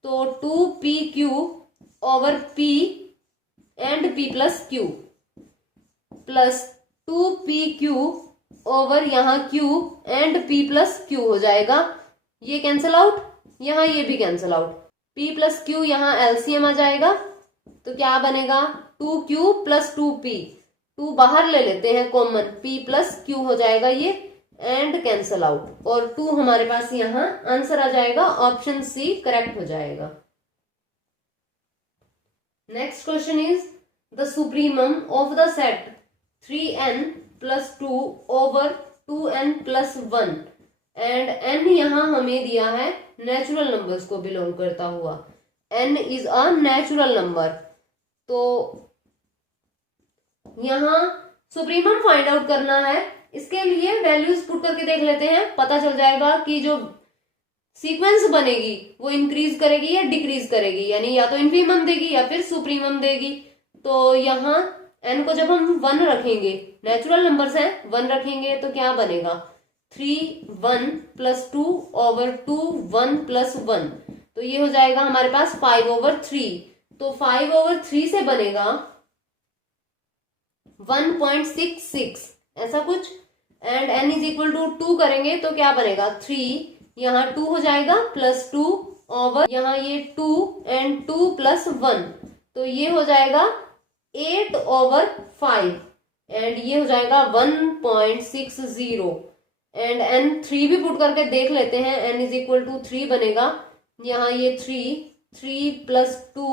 तो 2pq over p and p plus q plus 2pq over यहाँ q and p plus q हो जाएगा। ये कैंसल आउट, यहाँ ये भी cancel out, p plus q यहाँ एलसीएम आ जाएगा तो क्या बनेगा 2q प्लस 2p, 2 बाहर ले लेते हैं कॉमन, p प्लस q हो जाएगा ये एंड कैंसल आउट और 2 हमारे पास यहाँ आंसर आ जाएगा, ऑप्शन सी करेक्ट हो जाएगा। Next question is the supremum of the set 3n plus 2 over 2n plus 1 and n यहाँ हमें दिया है नेचुरल नंबर्स को बिलोंग करता हुआ, n is a natural number. तो यहाँ सुप्रीमम फाइंड आउट करना है, इसके लिए वैल्यूज पुट करके देख लेते हैं, पता चल जाएगा कि जो सीक्वेंस बनेगी वो इंक्रीज करेगी या डिक्रीज करेगी, यानी या तो इनफीमम देगी या फिर सुप्रीमम देगी। तो यहाँ n को जब हम 1 रखेंगे, नेचुरल नंबर्स हैं 1 रखेंगे तो क्या बनेगा 3 1 प्लस 2 ओवर 2 1 प्लस 1, तो ये हो जाएगा हमारे पास 5 ओवर 3, तो 5 ओवर 3 से बनेगा 1.66 ऐसा कुछ and n is equal to 2 करेंगे तो क्या बनेगा 3, यहाँ 2 हो जाएगा प्लस 2 ओवर यहाँ ये 2 एंड 2 प्लस 1, तो ये हो जाएगा 8 ओवर 5 एंड ये हो जाएगा 1.60 एंड n 3 भी पुट करके देख लेते हैं, n इज इक्वल टू 3 बनेगा, यहाँ ये 3 प्लस 2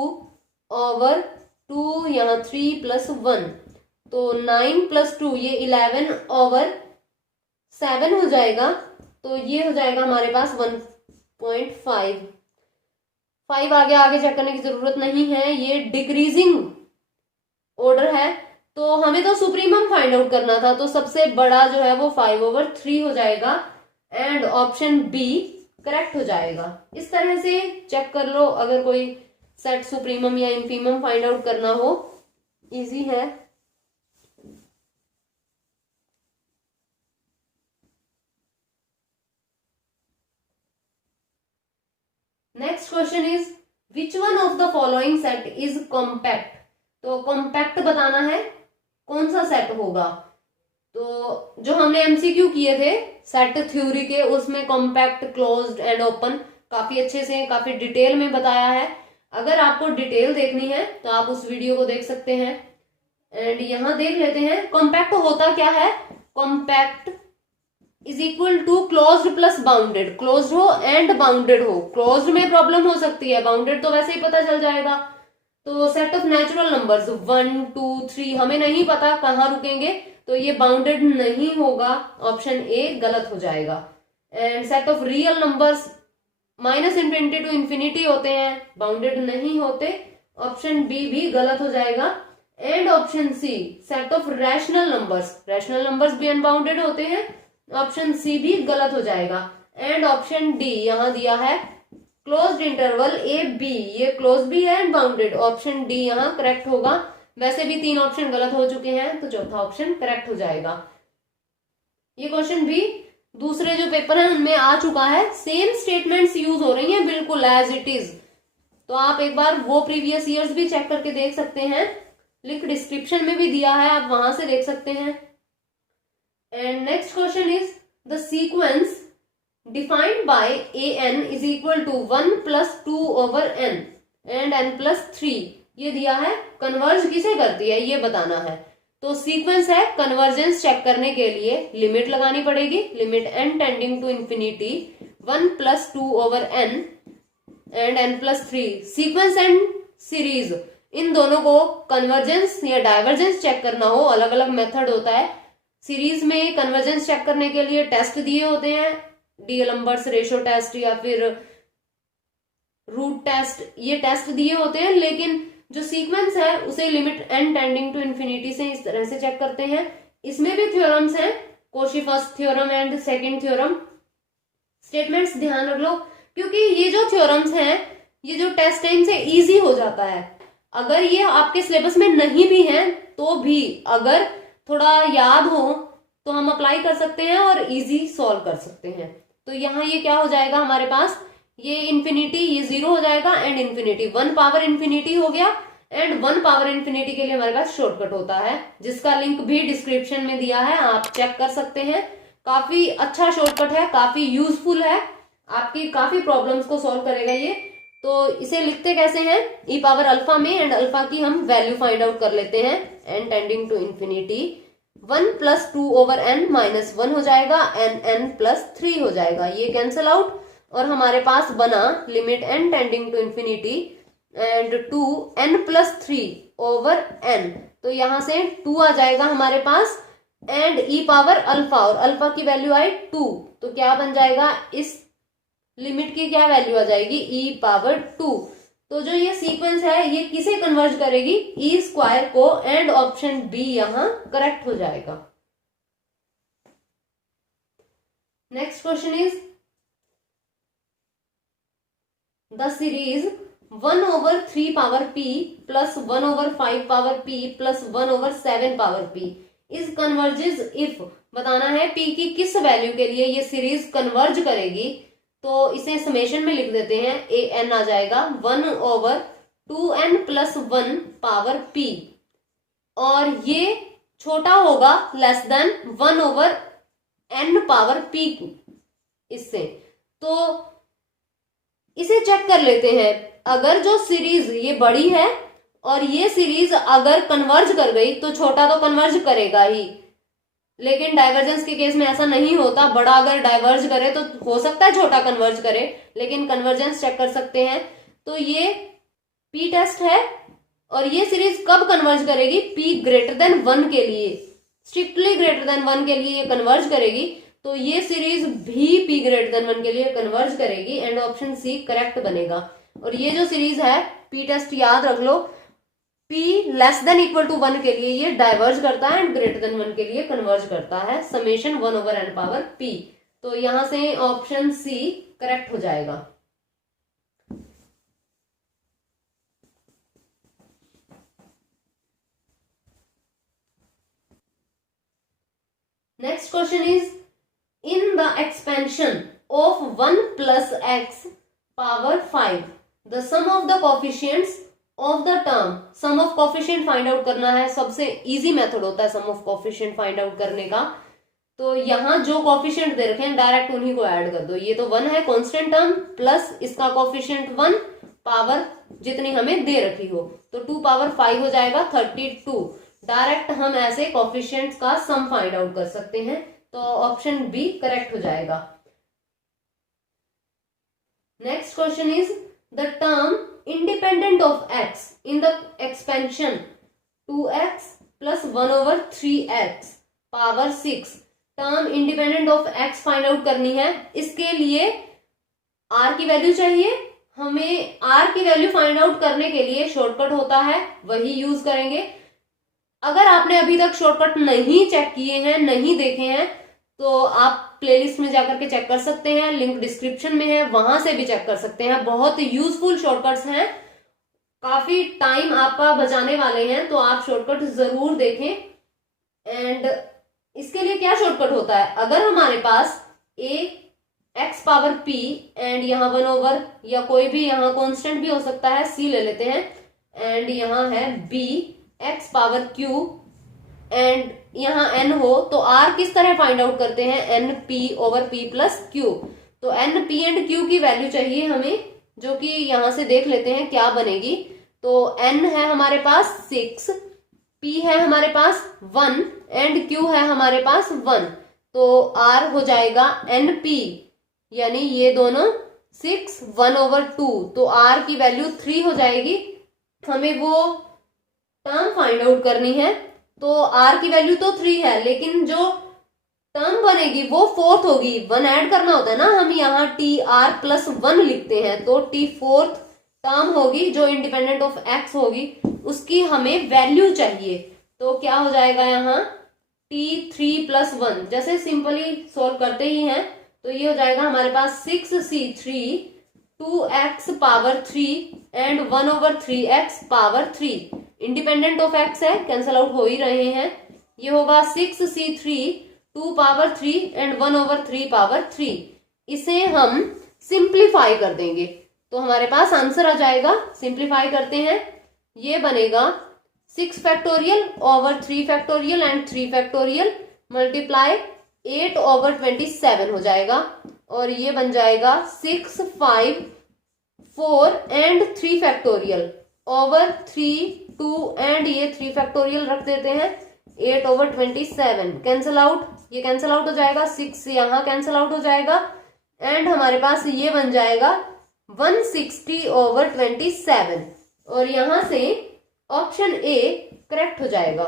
ओवर 2 यहाँ 3 प्लस 1, तो 9 प्लस 2 ये 11 ओवर 7 हो जाएगा, तो ये हो जाएगा हमारे पास 1.5। 5 आगे चेक करने की जरूरत नहीं है, ये डिक्रीजिंग ऑर्डर है, तो हमें तो सुप्रीमम फाइंड आउट करना था, तो सबसे बड़ा जो है वो 5 ओवर 3 हो जाएगा एंड ऑप्शन बी करेक्ट हो जाएगा। इस तरह से चेक कर लो, अगर कोई सेट सुप्रीमम या इनफीमम फाइंड आउट करना हो, इजी है। Next question is which one of the following set is compact, तो कॉम्पैक्ट बताना है कौन सा सेट होगा। तो जो हमने एमसीक्यू किए थे सेट थ्योरी के, उसमें कॉम्पैक्ट क्लोज्ड एंड ओपन काफी अच्छे से काफी डिटेल में बताया है, अगर आपको डिटेल देखनी है तो आप उस वीडियो को देख सकते हैं। एंड यहां देख लेते हैं कॉम्पैक्ट होता क्या है, compact is equal to closed plus bounded, closed हो एंड बाउंडेड हो, क्लोज्ड में प्रॉब्लम हो सकती है, बाउंडेड तो वैसे ही पता चल जाएगा। तो सेट ऑफ नेचुरल नंबर्स 1 2 3 हमें नहीं पता कहाँ रुकेंगे, तो ये बाउंडेड नहीं होगा, ऑप्शन ए गलत हो जाएगा। And set of real numbers -∞ to infinity होते हैं, बाउंडेड नहीं होते, ऑप्शन बी भी गलत हो जाएगा। And option C set of rational numbers भी अनबाउंडेड होते हैं, ऑप्शन सी भी गलत हो जाएगा। एंड ऑप्शन डी यहाँ दिया है क्लोज्ड इंटरवल ए बी, ये क्लोज भी है एंड बाउंडेड, ऑप्शन डी यहाँ करेक्ट होगा। वैसे भी 3 ऑप्शन गलत हो चुके हैं तो चौथा ऑप्शन करेक्ट हो जाएगा। ये क्वेश्चन भी दूसरे जो पेपर है उनमें आ चुका है, सेम स्टेटमेंट्स यूज हो रही हैं बिल्कुल एज इट इज, तो आप एक बार वो प्रीवियस ईयर्स भी चेक करके देख सकते हैं, लिंक डिस्क्रिप्शन में भी दिया है, आप वहां से देख सकते हैं। And next question is the sequence defined by an is equal to 1 plus 2 over n and n plus 3, ये दिया है, कन्वर्ज किसे करती है ये बताना है। तो सीक्वेंस है, कन्वर्जेंस चेक करने के लिए लिमिट लगानी पड़ेगी, limit n tending to infinity 1 plus 2 over n and n plus 3, sequence and series इन दोनों को कन्वर्जेंस या डाइवर्जेंस चेक करना हो, अलग अलग मेथड होता है। सीरीज में कन्वर्जेंस चेक करने के लिए टेस्ट दिए होते हैं, डीएलम्बर्ट्स रेशो टेस्ट या फिर रूट टेस्ट, ये टेस्ट दिए होते हैं, लेकिन जो सीक्वेंस है उसे limit n tending to infinity से इस तरह से चेक करते हैं। इसमें भी थ्योरम्स हैं, Cauchy first theorem and second theorem. Statements ध्यान रख लो, क्योंकि ये जो थ्योरम्स हैं ये जो टेस्ट है इनसे इजी हो जाता है, अगर ये आपके सिलेबस में नहीं भी हैं तो भी अगर थोड़ा याद हो तो हम अप्लाई कर सकते हैं और इजी सॉल्व कर सकते हैं। तो यहाँ ये क्या हो जाएगा हमारे पास ये इन्फिनिटी, ये 0 हो जाएगा एंड इन्फिनिटी, 1 पावर इन्फिनिटी हो गया एंड 1 पावर इन्फिनिटी के लिए हमारे पास शॉर्टकट होता है, जिसका लिंक भी डिस्क्रिप्शन में दिया है, आप चेक कर सकते हैं। काफी अच्छा शॉर्टकट है, काफी यूजफुल है, आपकी काफी प्रॉब्लम्स को सॉल्व करेगा ये। तो इसे लिखते कैसे हैं, ई पावर अल्फा में, एंड अल्फा की हम वैल्यू फाइंड आउट कर लेते हैं, N tending to infinity 1 + 2 over n - 1 हो जाएगा, n + 3 हो जाएगा, ये कैंसिल आउट और हमारे पास बना limit n tending to infinity and 2n + 3 over n, तो यहां से 2 आ जाएगा हमारे पास एंड ई पावर अल्फा, और अल्फा की वैल्यू आई 2, तो क्या बन जाएगा, इस लिमिट की क्या वैल्यू आ जाएगी, ई पावर 2। तो जो ये सीक्वेंस है ये किसे कन्वर्ज करेगी, ई स्क्वायर को, एंड ऑप्शन बी यहां करेक्ट हो जाएगा। Next question is the series 1/3 power p + 1/5 power p + 1/7 power p is converges if, बताना है p की किस वैल्यू के लिए ये सीरीज कन्वर्ज करेगी। तो इसे समेशन में लिख देते हैं, a n आ जाएगा 1/2n + 1 पावर p, और ये छोटा होगा less than 1/n power p इससे। तो इसे चेक कर लेते हैं, अगर जो सीरीज ये बड़ी है और ये सीरीज अगर कन्वर्ज कर गई तो छोटा तो कन्वर्ज करेगा ही, लेकिन डाइवर्जेंस के केस में ऐसा नहीं होता, बड़ा अगर डाइवर्ज करे तो हो सकता है छोटा कन्वर्ज करे, लेकिन कन्वर्जेंस चेक कर सकते हैं। तो ये p टेस्ट है और ये सीरीज कब कन्वर्ज करेगी, p > 1 के लिए, स्ट्रिक्टली > 1 के लिए ये कन्वर्ज करेगी, तो ये सीरीज भी p > 1 के लिए कन्वर्ज करेगी एंड ऑप्शन सी करेक्ट बनेगा। और ये जो सीरीज है p टेस्ट याद रख लो, p <= 1 के लिए ये डाइवर्ज करता है एंड > 1 के लिए कन्वर्ज करता है, समेशन 1/n पावर p, तो यहां से ऑप्शन सी करेक्ट हो जाएगा। Next question is in the expansion of 1 + x power 5 the sum of the coefficients of the term, sum of coefficient find out करना है, सबसे इजी मेथड होता है sum of coefficient find out करने का। तो यहाँ जो कोफिशिएंट दे रखे हैं डायरेक्ट उन्हीं को ऐड कर दो, ये तो 1 है कांस्टेंट टर्म प्लस इसका कोफिशिएंट 1 पावर जितनी हमें दे रखी हो, तो 2 पावर 5 हो जाएगा 32। डायरेक्ट हम ऐसे कोफिशिएंट्स का सम फाइंड आउट कर सकते हैं, तो ऑप्शन बी करेक्ट हो जाएगा। Next question is the term independent of x in the expansion 2x + 1/3x power 6, term independent of x find out करनी है। इसके लिए r की वैल्यू चाहिए, हमें r की वैल्यू फाइंड आउट करने के लिए शॉर्टकट होता है, वही यूज करेंगे। अगर आपने अभी तक शॉर्टकट नहीं चेक किए हैं, नहीं देखे हैं, तो आप प्लेलिस्ट में जाकर के चेक कर सकते हैं, लिंक डिस्क्रिप्शन में है, वहां से भी चेक कर सकते हैं। बहुत यूजफुल शॉर्टकट्स हैं, काफी टाइम आपका बचाने वाले हैं, तो आप शॉर्टकट जरूर देखें। एंड इसके लिए क्या शॉर्टकट होता है, अगर हमारे पास x पावर p एंड यहाँ 1/, या कोई भी यहाँ कॉन्स्टेंट भी हो सकता है, c ले लेते हैं, एंड यहाँ है b x power q and यहाँ n हो, तो r किस तरह फाइंड आउट करते हैं, np/p + q। तो np एंड q की वैल्यू चाहिए हमें, जो कि यहां से देख लेते हैं क्या बनेगी। तो n है हमारे पास 6, p है हमारे पास 1 एंड q है हमारे पास 1, तो r हो जाएगा np, यानी ये दोनों 6 1/2, तो r की वैल्यू 3 हो जाएगी। हमें वो टर्म फाइंड आउट करनी है, तो r की वैल्यू तो 3 है, लेकिन जो टर्म बनेगी वो 4th होगी, 1 ऐड करना होता है ना, हम यहाँ tr + 1 लिखते हैं, तो t 4th टर्म होगी जो इंडिपेंडेंट ऑफ x होगी, उसकी हमें वैल्यू चाहिए। तो क्या हो जाएगा यहाँ t3 + 1, जैसे सिंपली सोल्व करते ही हैं, तो ये हो जाएगा हमारे पास 6c3 2x power 3 and 1/3x power 3, independent of x है, कैंसल आउट हो ही रहे हैं। ये होगा 6c3 2 पावर 3 एंड 1/3 पावर 3। इसे हम सिंप्लीफाई कर देंगे तो हमारे पास आंसर आ जाएगा। सिंप्लीफाई करते हैं, ये बनेगा 6 factorial over 3 factorial and 3 factorial multiply 8 over 27 हो जाएगा। और ये बन जाएगा 6, 5, 4 एंड 3 फैक्टोरियल ओवर 3, 2 एंड ये 3 फैक्टोरियल रख देते हैं 8 ओवर 27 कैंसिल आउट, ये कैंसिल आउट हो जाएगा, 6 यहाँ कैंसिल आउट हो जाएगा एंड हमारे पास ये बन जाएगा 160 ओवर 27 और यहां से ऑप्शन ए करेक्ट हो जाएगा।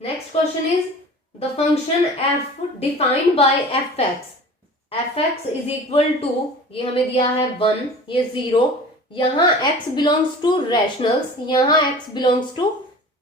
Next question is the function F defined by F X is equal to, ये हमें दिया है 1, ये 0, यहाँ x बिलोंग्स टू रैशनल्स, यहाँ x belongs to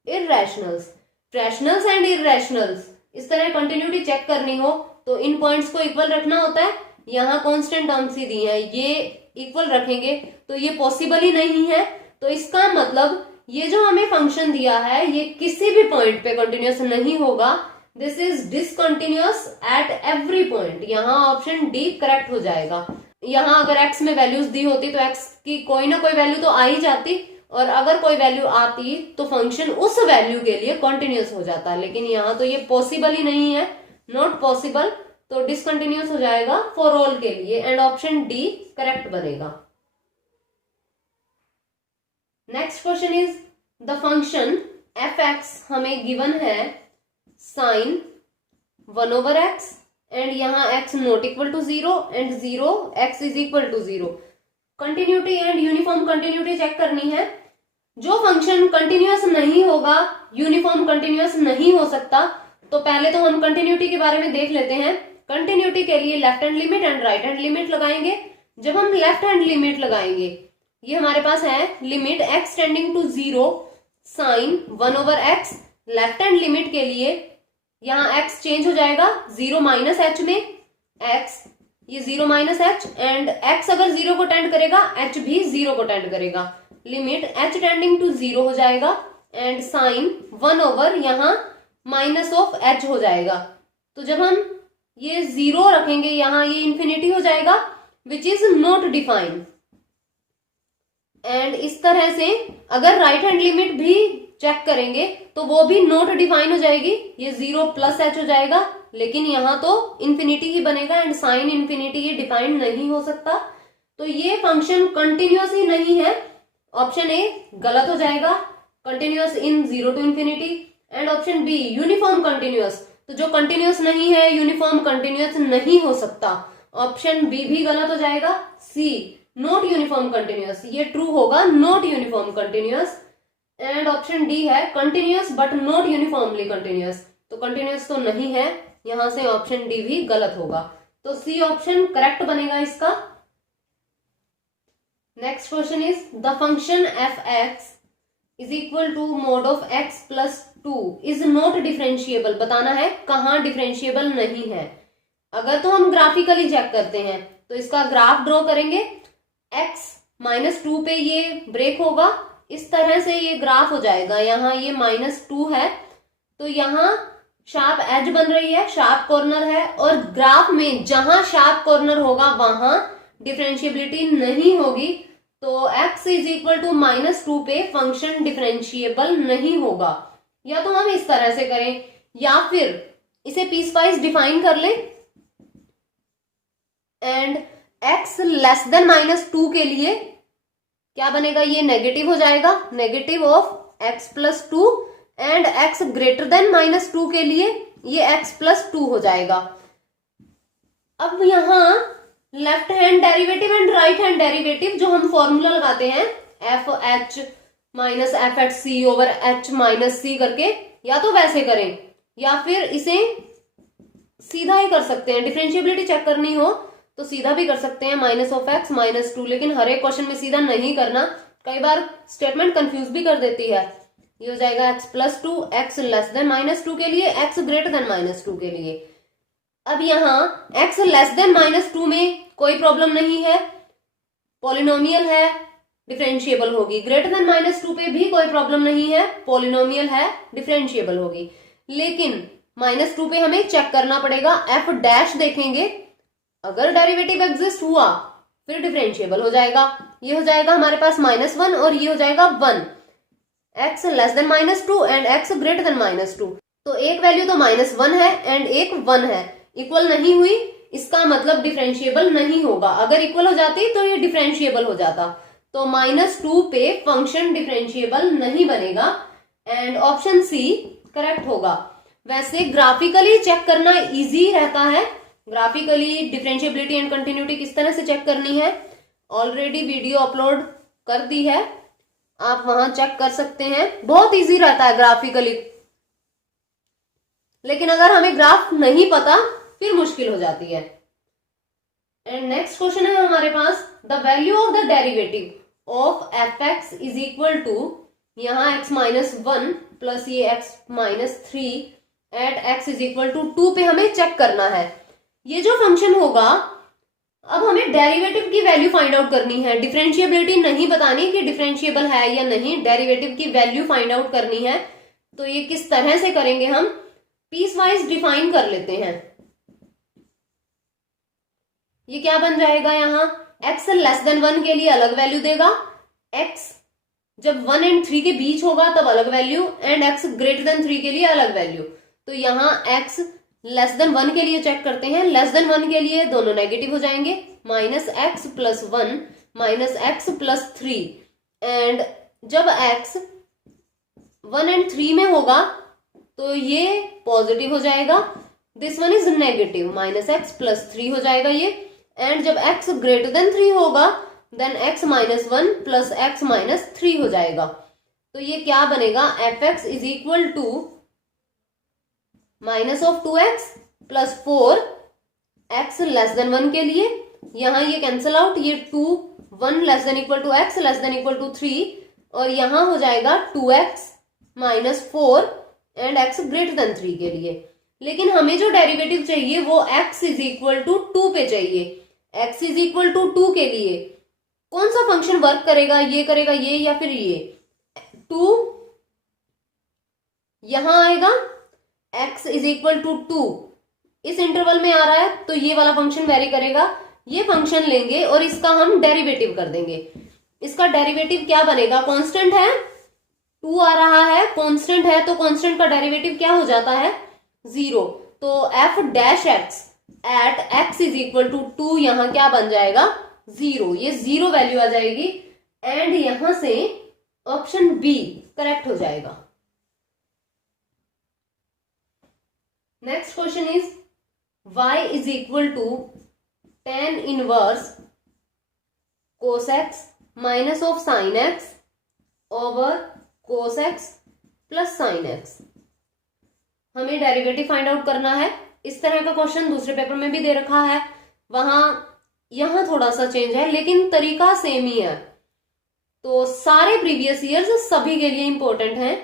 irrationals. Rationals and irrationals, इस तरह कंटिन्यूटी चेक करनी हो तो इन पॉइंट्स को इक्वल रखना होता है। यहाँ कांस्टेंट टर्म्स ही दी है, ये इक्वल रखेंगे तो ये पॉसिबल ही नहीं है। तो इसका मतलब ये जो हमें फंक्शन दिया है ये किसी भी पॉइंट पे कंटिन्यूअस नहीं होगा। This is discontinuous at every point. यहाँ ऑप्शन डी करेक्ट हो जाएगा। यहाँ अगर x में वैल्यूज दी होती तो x की कोई ना कोई वैल्यू तो आ ही जाती और अगर कोई वैल्यू आती तो फंक्शन उस वैल्यू के लिए कंटिन्यूअस हो जाता, लेकिन यहाँ तो ये पॉसिबल ही नहीं है, नॉट पॉसिबल, तो डिसकंटिन्यूअस हो जाएगा फॉर ऑल के लिए एंड ऑप्शन डी करेक्ट बनेगा। Next question is the function F X हमें गिवन है साइन 1 ओवर एक्स एंड यहाँ x not equal to 0 and 0 x is equal to 0। Continuity and uniform continuity check करनी है। जो फंक्शन कंटिन्यूअस नहीं होगा, यूनिफॉर्म कंटिन्यूअस नहीं हो सकता, तो पहले तो हम कंटिन्यूटी के बारे में देख लेते हैं। कंटिन्यूटी के लिए left hand limit and right hand limit लगाएंगे। जब हम लेफ्ट हैंड लिमिट लगाएंगे, ये हमारे पास है limit x tending to 0 sine 1 over x। Left hand limit के लिए यहाँ x चेंज हो जाएगा 0 माइनस h में, x ये 0 माइनस h एंड x अगर 0 को टेंड करेगा h भी 0 को टेंड करेगा, लिमिट h टेंडिंग टू 0 हो जाएगा एंड साइन 1 ओवर यहाँ माइनस ऑफ h हो जाएगा। तो जब हम ये 0 रखेंगे यहाँ ये इंफिनिटी हो जाएगा which is not defined and इस तरह से अगर राइट हैंड लिमिट भी चेक करेंगे तो वो भी नॉट डिफाइन हो जाएगी, ये 0 प्लस h हो जाएगा, लेकिन यहाँ तो इंफिनिटी ही बनेगा एंड साइन इंफिनिटी ये डिफाइंड नहीं हो सकता। तो ये फंक्शन कंटिन्यूअस ही नहीं है, ऑप्शन ए गलत हो जाएगा, continuous in 0 to infinity and option B uniform continuous. तो जो कंटिन्यूअस नहीं है यूनिफॉर्म कंटिन्यूअस नहीं हो सकता, ऑप्शन बी भी गलत हो जाएगा। सी नॉट यूनिफॉर्म कंटिन्यूअस, ये ट्रू होगा, not uniform continuous and option D है continuous but not uniformly continuous. तो कंटिन्यूअस तो नहीं है, यहां से ऑप्शन डी भी गलत होगा, तो सी ऑप्शन करेक्ट बनेगा इसका। Next question is the function F X is equal to mod of X plus 2 is not differentiable. बताना है कहाँ डिफरेंशिएबल नहीं है। अगर तो हम ग्राफिकली चेक करते हैं तो इसका ग्राफ ड्रॉ करेंगे, x माइनस 2 पे ये ब्रेक होगा, इस तरह से ये ग्राफ हो जाएगा। यहाँ ये -2 है तो यहाँ शार्प एज बन रही है, शार्प कॉर्नर है और ग्राफ में जहां शार्प कॉर्नर होगा वहां डिफरेंशिएबिलिटी नहीं होगी, तो x इज इक्वल टू -2 पे फंक्शन डिफरेंशिएबल नहीं होगा। या तो हम इस तरह से करें या फिर इसे पीस वाइज डिफाइन कर लें एंड x लेस देन -2 के लिए क्या बनेगा, ये नेगेटिव हो जाएगा, negative of x plus 2 and x greater than -2 के लिए ये x प्लस 2 हो जाएगा। अब यहां left hand derivative and right hand derivative जो हम फॉर्मूला लगाते हैं F H minus F H C over H minus C करके, या तो वैसे करें या फिर इसे सीधा ही कर सकते हैं। डिफरेंशिएबिलिटी चेक करनी हो तो सीधा भी कर सकते हैं, माइनस ऑफ एक्स माइनस 2, लेकिन हर एक क्वेश्चन में सीधा नहीं करना, कई बार स्टेटमेंट कंफ्यूज भी कर देती है। ये हो जाएगा x plus 2, x less than -2 के लिए, x ग्रेटर देन -2 के लिए। अब यहाँ x लेस देन -2 में कोई प्रॉब्लम नहीं है, पॉलिनोमियल है, डिफरेंशिएबल होगी। ग्रेटर देन -2 पे भी कोई प्रॉब्लम नहीं है, पॉलिनोमियल है, डिफरेंशिएबल होगी। लेकिन -2 पे हमें चेक करना पड़ेगा, f डैश देखेंगे अगर डेरिवेटिव एग्जिस्ट हुआ फिर डिफरेंशिएबल हो जाएगा। ये हो जाएगा हमारे पास -1 और ये हो जाएगा 1। x less then -2 and x greater than -2। तो एक वैल्यू तो -1 है एंड एक 1 है, इक्वल नहीं हुई, इसका मतलब डिफरेंशिएबल नहीं होगा। अगर इक्वल हो जाती तो ये डिफरेंशिएबल हो जाता। तो -2 पे फंक्शन डिफरेंशिएबल नहीं बनेगा एंड ऑप्शन सी करेक्ट होगा। वैसे ग्राफिकली चेक करना इजी रहता है। ग्राफिकली डिफरेंशिएबिलिटी एंड कंटिन्यूटी किस तरह से चेक करनी है ऑलरेडी वीडियो अपलोड कर दी है, आप वहां चेक कर सकते हैं। बहुत इजी रहता है ग्राफिकली, लेकिन अगर हमें ग्राफ नहीं पता फिर मुश्किल हो जाती है। एंड नेक्स्ट क्वेश्चन है हमारे पास, the value of the derivative of F X is equal to, यहाँ x-1 प्लस ये x-3 at x is equal to 2 पे हमें चेक करना है। ये जो फंक्शन होगा, अब हमें डेरिवेटिव की वैल्यू फाइंड आउट करनी है। डिफरेंशिएबिलिटी नहीं बतानी कि डिफरेंशिएबल है या नहीं, डेरिवेटिव की वैल्यू फाइंड आउट करनी है। तो ये किस तरह से करेंगे, हम पीस वाइज डिफाइन कर लेते हैं। ये क्या बन जाएगा, यहाँ x लेस देन 1 के लिए अलग वैल्यू देगा, x जब 1 एंड 3 के बीच होगा तब अलग value, and x greater than 3 के लिए अलग वैल्यू। तो यहाँ x लेस देन 1 के लिए चेक करते हैं। लेस देन 1 के लिए दोनों नेगेटिव हो जाएंगे, -x + 1 -x + 3, एंड जब x 1 एंड 3 में होगा तो ये पॉजिटिव हो जाएगा, this one is negative, -x + 3 हो जाएगा ये। एंड जब x ग्रेटर देन 3 होगा देन x - 1 + x - 3 हो जाएगा। तो ये क्या बनेगा, f(x) is equal to -2x + 4 x less than 1 के लिए, यहां ये कैंसिल आउट, ये 2 1 less than equal to x less than equal to 3, और यहां हो जाएगा 2x - 4 and x greater than 3 के लिए। लेकिन हमें जो डेरिवेटिव चाहिए वो x इज इक्वल टू 2 पे चाहिए। x इज इक्वल टू 2 के लिए कौन सा फंक्शन वर्क करेगा, ये करेगा ये या फिर ये, 2 यहां आएगा, x इज इक्वल टू 2 इस इंटरवल में आ रहा है तो ये वाला फंक्शन वेरी करेगा। ये फंक्शन लेंगे और इसका हम डेरिवेटिव कर देंगे। इसका डेरिवेटिव क्या बनेगा, कांस्टेंट है, 2 आ रहा है, कांस्टेंट है तो कांस्टेंट का डेरिवेटिव क्या हो जाता है, 0। तो f' at x is equal to 2 यहां क्या बन जाएगा, 0। ये 0 वैल्यू आ जाएगी एंड यहां से ऑप्शन बी करेक्ट हो जाएगा। Next question is y is equal to tan inverse cos x minus of sin x over cos x plus sin x। हमें डेरिवेटिव फाइंड आउट करना है। इस तरह का क्वेश्चन दूसरे पेपर में भी दे रखा है, वहां यहां थोड़ा सा चेंज है लेकिन तरीका सेम ही है। तो सारे प्रीवियस ईयर्स सभी के लिए इंपॉर्टेंट हैं।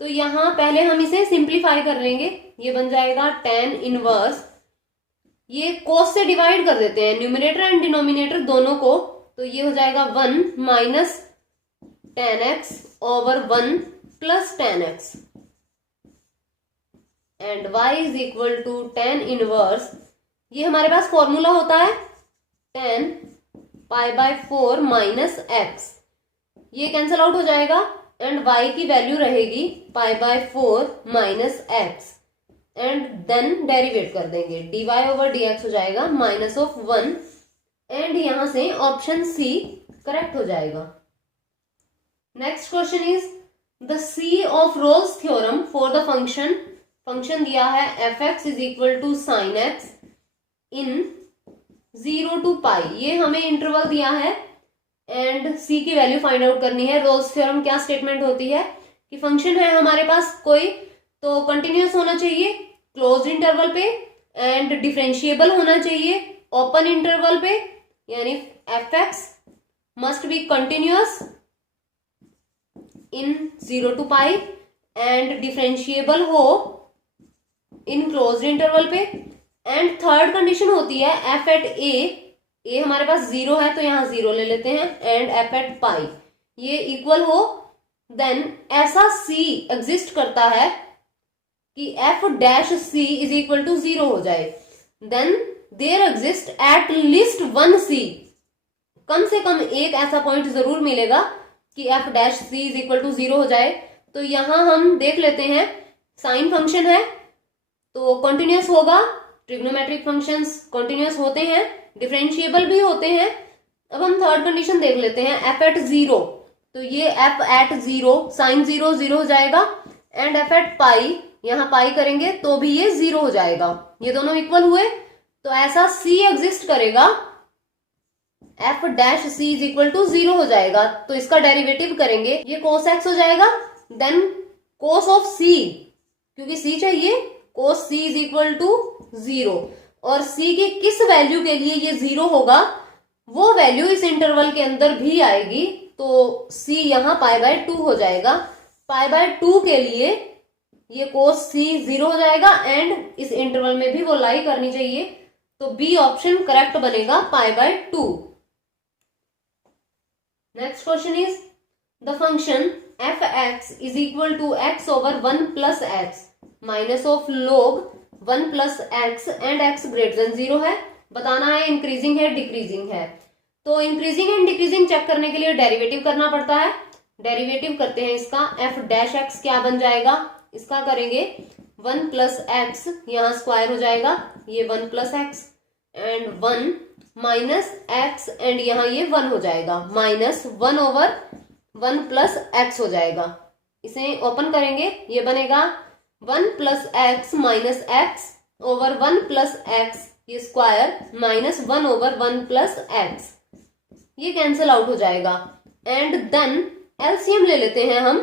तो यहां पहले हम इसे सिंप्लीफाई कर लेंगे, ये बन जाएगा tan इनवर्स, ये cos से डिवाइड कर देते हैं न्यूमरेटर एंड डिनोमिनेटर दोनों को, तो ये हो जाएगा 1 minus tan x over 1 plus tan x and y is equal to tan inverse, ये हमारे पास फॉर्मूला होता है tan π/4 माइनस x, ये कैंसिल आउट हो जाएगा एंड y की वैल्यू रहेगी π/4 minus x and then derivate कर देंगे, dy ओवर dx हो जाएगा -1 एंड यहां से ऑप्शन सी करेक्ट हो जाएगा। Next question is the C of Rolle's theorem for the function दिया है f(x) is equal to sin x in 0 to π, ये हमें इंटरवल दिया है एंड c की वैल्यू फाइंड आउट करनी है। रोल्स थ्योरम क्या स्टेटमेंट होती है कि फंक्शन है हमारे पास कोई तो कंटिन्यूअस होना चाहिए क्लोज इंटरवल पे एंड डिफरेंशिएबल होना चाहिए ओपन इंटरवल पे, यानी f(x) must be continuous in 0 to π and differentiable हो इन क्लोज्ड इंटरवल पे। एंड थर्ड कंडीशन होती है f एट a हमारे पास 0 है तो यहां 0 ले लेते हैं, एंड f एट π ये इक्वल हो, देन ऐसा c एग्जिस्ट करता है कि f dash c is equal to 0 हो जाए, then there exist at least one C, कम से कम एक ऐसा पॉइंट जरूर मिलेगा कि F dash C is equal to 0 हो जाए। तो यहां हम देख लेते हैं, साइन फंक्शन है तो कॉन्टिन्यूस होगा, ट्रिग्नोमेट्रिक फंक्शंस कॉन्टिन्यूस होते हैं, डिफरेंशिएबल भी होते हैं। अब हम थर्ड कंडीशन देख लेते हैं, एफ एट 0, तो ये एफ एट 0 साइन 0 0 हो जाएगा, एंड एफ एट पाई, यहां पाई करेंगे तो भी ये 0 हो जाएगा, ये दोनों इक्वल हुए। तो ऐसा सी एग्जिस्ट करेगा, F dash C is equal to 0 हो जाएगा। तो इसका डेरिवेटिव करेंगे, ये कोस एक्स हो जाएगा, देन कोस ऑफ सी, क्योंकि सी चाहिए, कोस सी इज इक्वल टू 0, और सी के किस वैल्यू के लिए ये 0 होगा वो वैल्यू इस इंटरवल के अंदर भी आएगी। तो सी यहां पाई बाय 2 हो जाएगा, पाई बाय 2 के लिए ये कोस सी 0 हो जाएगा, एंड इस इंटरवल में भी वो लाई करनी चाहिए। तो बी ऑप्शन करेक्ट बनेगा, pi by 2। Next question is the function F X is equal to X over 1 plus X minus of log 1 plus X and X greater than 0 है। बताना है इंक्रीजिंग है डिक्रीजिंग है। तो इंक्रीजिंग एंड डिक्रीजिंग चेक करने के लिए डेरिवेटिव करना पड़ता है। डेरिवेटिव करते हैं इसका, एफ डैश एक्स क्या बन जाएगा, इसका करेंगे 1 प्लस एक्स, यहां स्क्वायर हो जाएगा, ये 1 plus X and 1 minus x, and यहां ये 1 हो जाएगा, माइनस 1 ओवर 1 प्लस एक्स हो जाएगा। इसे ओपन करेंगे, ये बनेगा 1 plus X minus X over 1 plus X, ये square minus 1 over 1 plus X, ये कैंसिल आउट हो जाएगा। एंड देन एलसीएम ले लेते हैं हम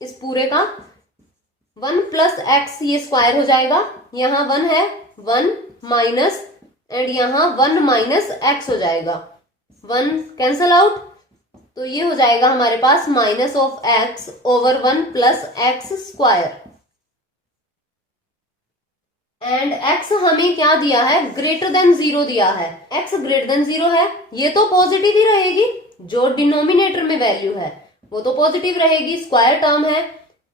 इस पूरे का, 1 प्लस एक्स ये स्क्वायर हो जाएगा, यहां 1 है, 1 माइनस, एंड यहां 1 माइनस एक्स हो जाएगा, 1 कैंसिल आउट, तो ये हो जाएगा हमारे पास minus of X over 1 plus X square. And x हमें क्या दिया है, ग्रेटर देन 0 दिया है, x ग्रेटर देन 0 है, ये तो पॉजिटिव ही रहेगी, जो डिनोमिनेटर में वैल्यू है वो तो पॉजिटिव रहेगी, स्क्वायर टर्म है,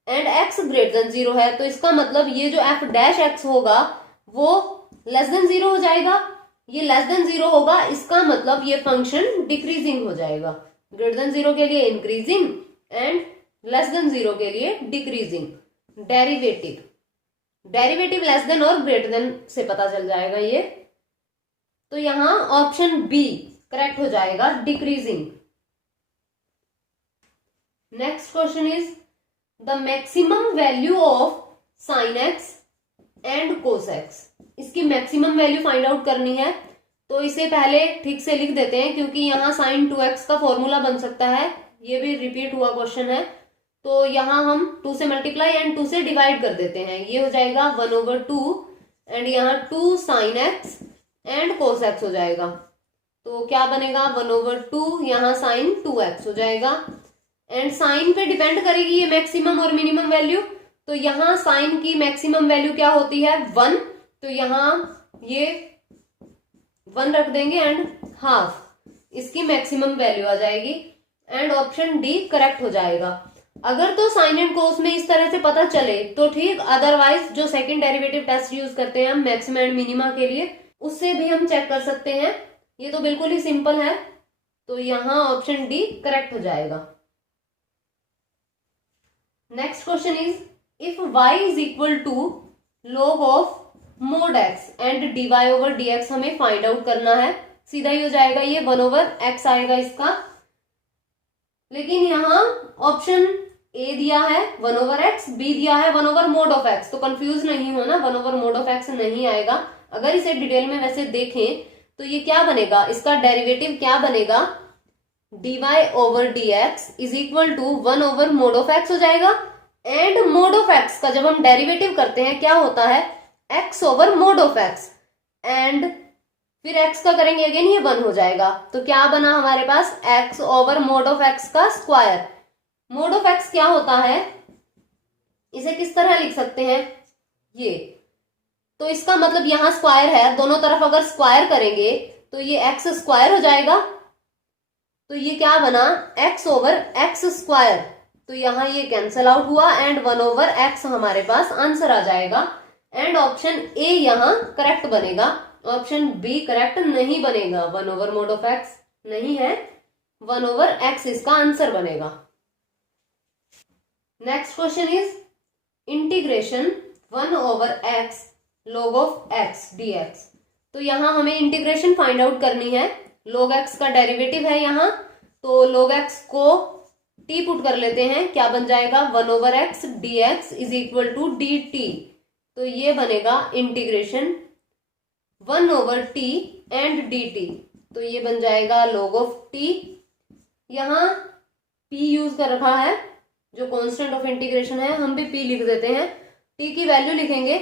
एंड x ग्रेटर देन 0 है, तो इसका मतलब ये जो f डैश x होगा वो लेस देन 0 हो जाएगा, ये लेस देन 0 होगा, इसका मतलब ये फंक्शन डिक्रीजिंग हो जाएगा, ग्रेटर देन 0 के लिए इंक्रीजिंग एंड लेस देन 0 के लिए डिक्रीजिंग। डेरिवेटिव लेस देन और ग्रेटर देन से पता चल जाएगा ये, तो यहां ऑप्शन बी करेक्ट हो जाएगा, decreasing. Next question is the maximum value of sine x and cos x, इसकी मैक्सिमम वैल्यू फाइंड आउट करनी है। तो इसे पहले ठीक से लिख देते हैं, क्योंकि यहाँ साइन 2x का फॉर्मूला बन सकता है, ये भी रिपीट हुआ क्वेश्चन है। तो यहां हम 2 से मल्टीप्लाई एंड 2 से डिवाइड कर देते हैं, ये हो जाएगा 1 ओवर 2, एंड यहाँ 2 sine x and cos x हो जाएगा, तो क्या बनेगा 1 ओवर 2, यहाँ साइन 2x हो जाएगा, एंड साइन पे डिपेंड करेगी ये मैक्सिमम और मिनिमम वैल्यू। तो यहाँ साइन की मैक्सिमम वैल्यू क्या होती है 1, तो यहाँ ये 1 रख देंगे एंड हाफ, इसकी मैक्सिमम वैल्यू आ जाएगी, एंड ऑप्शन डी करेक्ट हो जाएगा। अगर तो साइन एंड कोस में इस तरह से पता चले तो ठीक, अदरवाइज जो सेकंड डेरिवेटिव टेस्ट यूज करते हैं हम मैक्सिमम एंड मिनिमा के लिए, उससे भी हम चेक कर सकते हैं, ये तो बिल्कुल ही सिंपल है, तो यहां ऑप्शन डी करेक्ट हो जाएगा। Next question is if y is equal to log of mod x and dy over dx हमें फाइंड आउट करना है, सीधा ही हो जाएगा, ये 1 ओवर x आएगा इसका, लेकिन यहाँ ऑप्शन ए दिया है 1 ओवर एक्स, बी दिया है 1 ओवर मोड ऑफ एक्स, तो कंफ्यूज नहीं होना, 1 ओवर मोड ऑफ एक्स नहीं आएगा। अगर इसे डिटेल में वैसे देखें तो ये क्या बनेगा, इसका डेरिवेटिव क्या बनेगा, dy over dx is equal to 1 over mod of X हो जाएगा, एंड मोड ऑफ एक्स का जब हम डेरिवेटिव करते हैं क्या होता है, x over mod of x, and फिर x का करेंगे अगेन ये 1 हो जाएगा, तो क्या बना हमारे पास x over mod of x का स्क्वायर। मोड ऑफ x क्या होता है, इसे किस तरह लिख सकते हैं, ये, तो इसका मतलब यहां स्क्वायर है, दोनों तरफ अगर स्क्वायर करेंगे तो ये x स्क्वायर हो जाएगा, तो ये क्या बना x ओवर x स्क्वायर, तो यहां ये कैंसल आउट हुआ, एंड 1 ओवर x हमारे पास आंसर आ जाएगा, एंड ऑप्शन ए यहां करेक्ट बनेगा, ऑप्शन बी करेक्ट नहीं बनेगा। 1 ओवर mod ऑफ x नहीं है, 1 ओवर x इसका आंसर बनेगा। Next question is integration 1 over x log of x dx। तो यहां हमें इंटीग्रेशन फाइंड आउट करनी है। log x का डेरिवेटिव है यहाँ, तो log x को t पुट कर लेते हैं, क्या बन जाएगा 1 over x dx is equal to dt। तो ये बनेगा integration 1 over t and dt। तो ये बन जाएगा log ऑफ t। यहाँ p यूज कर रखा है जो कांस्टेंट ऑफ इंटीग्रेशन है, हम भी p लिख देते हैं। t की वैल्यू लिखेंगे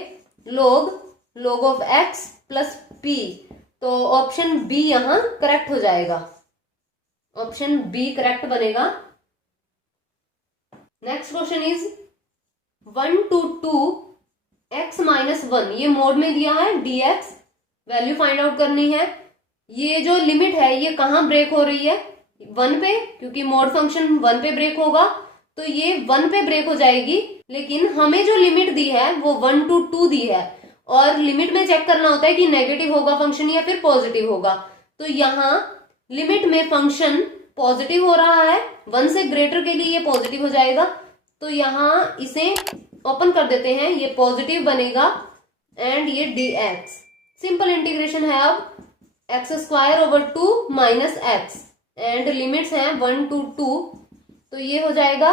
log of x plus p। तो ऑप्शन बी यहां करेक्ट हो जाएगा, ऑप्शन बी करेक्ट बनेगा। Next question is 1 to 2 x minus 1, ये मोड में दिया है dx, वैल्यू फाइंड आउट करनी है। ये जो लिमिट है ये कहां ब्रेक हो रही है 1 पे, क्योंकि मोड फंक्शन 1 पे ब्रेक होगा, तो ये 1 पे ब्रेक हो जाएगी। लेकिन हमें जो लिमिट दी है वो 1 to 2 दी है, और लिमिट में चेक करना होता है कि नेगेटिव होगा फंक्शन या फिर पॉजिटिव होगा। तो यहाँ लिमिट में फंक्शन पॉजिटिव हो रहा है, 1 से ग्रेटर के लिए ये पॉजिटिव हो जाएगा। तो यहाँ इसे ओपन कर देते हैं, ये पॉजिटिव बनेगा एंड ये dx। सिंपल इंटीग्रेशन है अब x square over 2 minus x, and limits हैं 1 to 2, तो ये हो जाएगा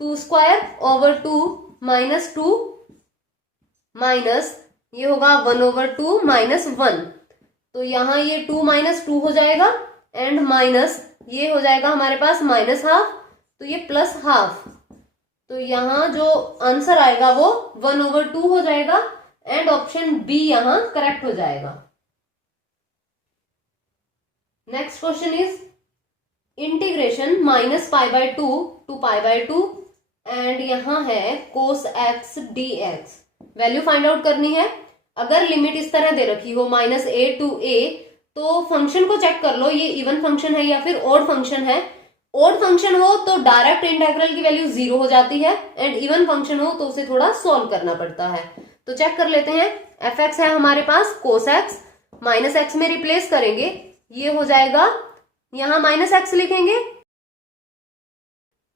2 स्क्वायर ओवर 2 माइनस 2 माइनस ये होगा 1 ओवर 2 माइनस 1। तो यहाँ ये 2 माइनस 2 हो जाएगा एंड माइनस ये हो जाएगा हमारे पास माइनस हाफ, तो ये प्लस हाफ। तो यहाँ जो आंसर आएगा वो 1 ओवर 2 हो जाएगा एंड ऑप्शन बी यहाँ करेक्ट हो जाएगा। Next question is integration minus pi by 2 to pi by 2 and यहाँ है cos X dx। Value find out करनी है। अगर लिमिट इस तरह दे रखी हो माइनस a टू a, तो फंक्शन को चेक कर लो ये इवन फंक्शन है या फिर ओड फंक्शन है। ओड फंक्शन हो तो डायरेक्ट इंटीग्रल की वैल्यू 0 हो जाती है, एंड इवन फंक्शन हो तो उसे थोड़ा सॉल्व करना पड़ता है। तो चेक कर लेते हैं। एफ एक्स है हमारे पास, कोस एक्स माइनस एक्स में रिप्लेस करेंगे, ये हो जाएगा, यहां माइनस एक्स लिखेंगे,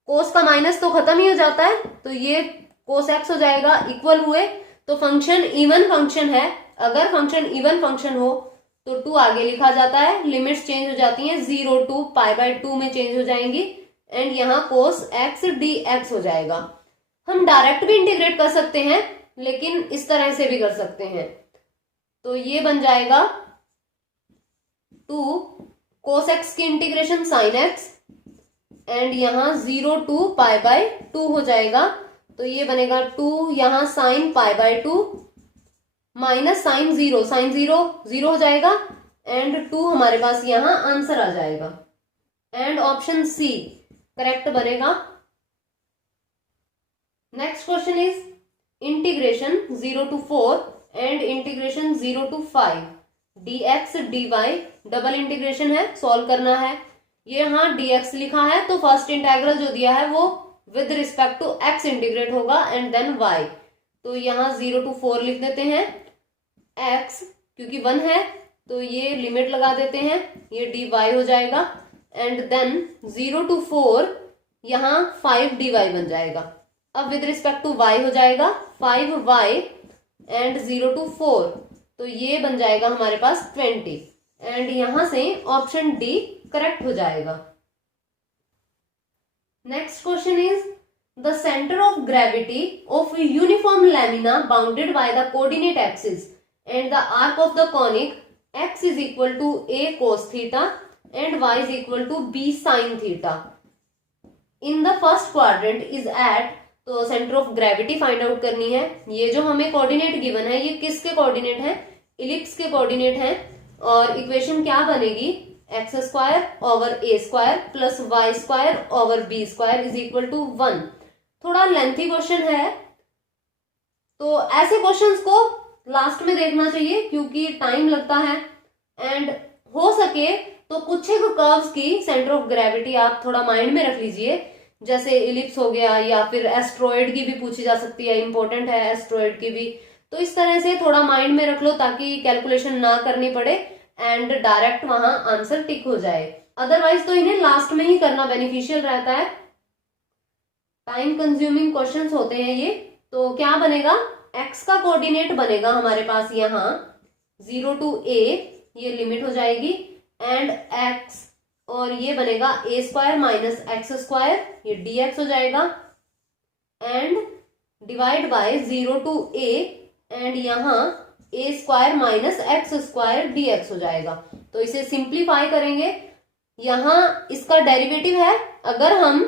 कोस का माइनस तो खत्म ही हो जाता है, तो ये कोस एक्स हो जाएगा, इक्वल हुए। तो फंक्शन इवन फंक्शन है, अगर फंक्शन इवन फंक्शन हो तो 2 आगे लिखा जाता है, लिमिट्स चेंज हो जाती हैं, 0 टू पाई बाय 2 में चेंज हो जाएंगी, एंड यहाँ कोस एक्स dx हो जाएगा। हम डायरेक्ट भी इंटीग्रेट कर सकते हैं, लेकिन इस तरह से भी कर सकते हैं। तो ये बन जाएगा 2 कोस एक्स की इंटीग्रेशन साइन एक्स, एंड यहाँ 0 टू पाई बाय 2 हो जाएगा। तो ये बनेगा 2 यहाँ sine pi by 2 minus sine 0 0 हो जाएगा, एंड 2 हमारे पास यहाँ आंसर आ जाएगा, एंड ऑप्शन सी करेक्ट बनेगा। Next question is integration 0 to 4 and integration 0 to 5 dx dy, double integration है, सॉल्व करना है। ये यहाँ dx लिखा है, तो फर्स्ट इंटीग्रल जो दिया है वो with respect to x integrate होगा एंड देन y। तो यहाँ 0 to 4 लिख देते हैं, x क्योंकि 1 है तो ये लिमिट लगा देते हैं, ये dy हो जाएगा, एंड देन 0 to 4 यहाँ 5 dy बन जाएगा। अब विद रिस्पेक्ट टू y हो जाएगा 5y एंड 0 to 4, तो ये बन जाएगा हमारे पास 20, एंड यहां से ऑप्शन डी करेक्ट हो जाएगा। Next question is the centre of gravity of uniform lamina bounded by the coordinate axis and the arc of the conic x is equal to a cos theta and y is equal to b sin theta in the first quadrant is at। तो centre of gravity find out करनी है। ये जो हमें कोऑर्डिनेट गिवन है ये किसके कोऑर्डिनेट है, इलिप्स के कोऑर्डिनेट है, और इक्वेशन क्या बनेगी, X square over A square plus Y square over B square is equal to 1। थोड़ा लेंथी क्वेश्चन है, तो ऐसे क्वेश्चंस को लास्ट में देखना चाहिए क्योंकि टाइम लगता है, एंड हो सके तो कुछ एक कर्व्स की सेंटर ऑफ ग्रेविटी आप थोड़ा माइंड में रख लीजिए, जैसे इलिप्स हो गया, या फिर एस्ट्रॉइड की भी पूछी जा सकती है, इंपॉर्टेंट है एस्ट्रॉइड की भी। तो इस तरह से थोड़ा माइंड में रख लो ताकि कैलकुलेशन ना करनी पड़े एंड डायरेक्ट वहां आंसर टिक हो जाए। अदरवाइज तो इन्हें लास्ट में ही करना बेनिफिशियल रहता है, टाइम कंज्यूमिंग क्वेश्चंस होते हैं ये। तो क्या बनेगा, x का कोऑर्डिनेट बनेगा हमारे पास यहाँ 0 to a, ये लिमिट हो जाएगी, एंड x, और ये बनेगा a square minus x square, ये dx हो जाएगा, and divide by 0 to a, and यहाँ a square minus x square dx हो जाएगा। तो इसे सिंप्लीफाई करेंगे, यहाँ इसका डेरिवेटिव है, अगर हम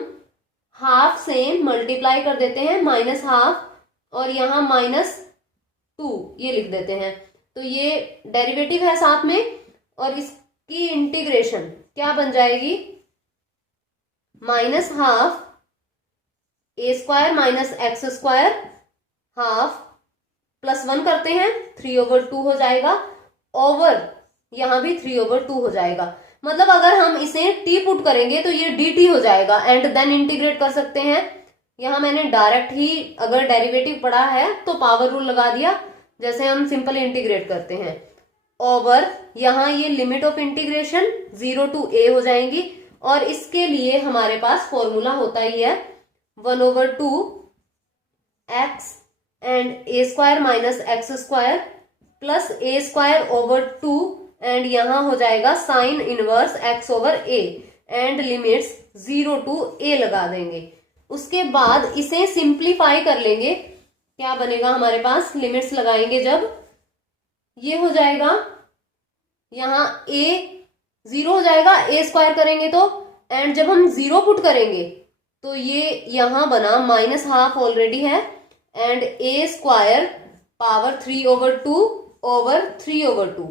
हाफ से मल्टीप्लाई कर देते हैं माइनस हाफ, और यहाँ -2 ये लिख देते हैं, तो ये डेरिवेटिव है साथ में, और इसकी इंटीग्रेशन क्या बन जाएगी, minus half a square minus x square half plus 1 करते हैं 3/2 हो जाएगा, ओवर यहां भी 3/2 हो जाएगा। मतलब अगर हम इसे t पुट करेंगे तो ये dt हो जाएगा, एंड देन इंटीग्रेट कर सकते हैं। यहां मैंने डायरेक्ट ही अगर डेरिवेटिव पढ़ा है तो पावर रूल लगा दिया, जैसे हम सिंपल इंटीग्रेट करते हैं, ओवर यहां ये limit of integration 0 to a हो जाएंगी, और इसके लिए हमारे पास फॉर्मूला होता ही है 1/2 x and a square minus x square plus a square over 2, and यहां हो जाएगा sine inverse x over a, and limits 0 to a लगा देंगे। उसके बाद इसे सिंप्लीफाई कर लेंगे, क्या बनेगा हमारे पास, लिमिट्स लगाएंगे जब, ये हो जाएगा यहाँ a 0 हो जाएगा, a स्क्वायर करेंगे तो, एंड जब हम 0 पुट करेंगे तो ये यहां बना माइनस हाफ ऑलरेडी है, and a square power 3/2 over 3/2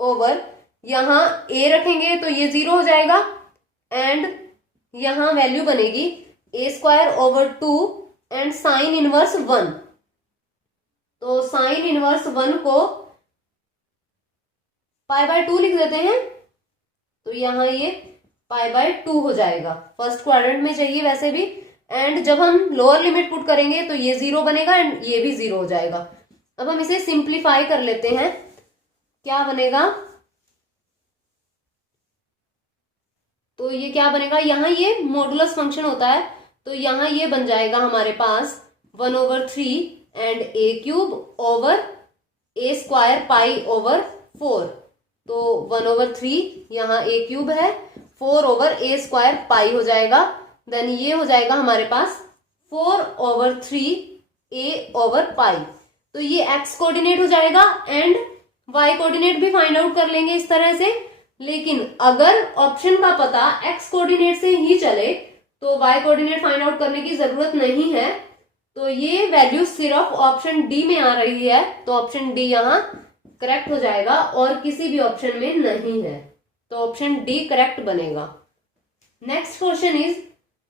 over यहां a रखेंगे तो ये 0 हो जाएगा, एंड यहां वैल्यू बनेगी a square over 2 and sine inverse 1। तो साइन इनवर्स 1 को π/2 लिख देते हैं, तो यहां ये π/2 हो जाएगा, फर्स्ट क्वाड्रेंट में चाहिए वैसे भी, एंड जब हम लोअर लिमिट पुट करेंगे तो ये 0 बनेगा एंड ये भी 0 हो जाएगा। अब हम इसे सिंप्लीफाई कर लेते हैं, क्या बनेगा, तो ये क्या बनेगा, यहां ये मॉडुलस फंक्शन होता है, तो यहां ये बन जाएगा हमारे पास 1/3 and a³ over a square π/4। तो 1/3 यहाँ a³ है, 4 ओवर a स्क्वायर पाई हो जाएगा, देन ये हो जाएगा हमारे पास 4/3 a/π। तो ये x कोऑर्डिनेट हो जाएगा, एंड y कोऑर्डिनेट भी फाइंड आउट कर लेंगे इस तरह से। लेकिन अगर ऑप्शन का पता x कोऑर्डिनेट से ही चले तो y कोऑर्डिनेट फाइंड आउट करने की जरूरत नहीं है। तो ये वैल्यू सिर्फ ऑप्शन डी में आ रही है, तो ऑप्शन डी यहाँ करेक्ट हो जाएगा, और किसी भी ऑप्शन में नहीं है, तो ऑप्शन डी करेक्ट बनेगा। Next question is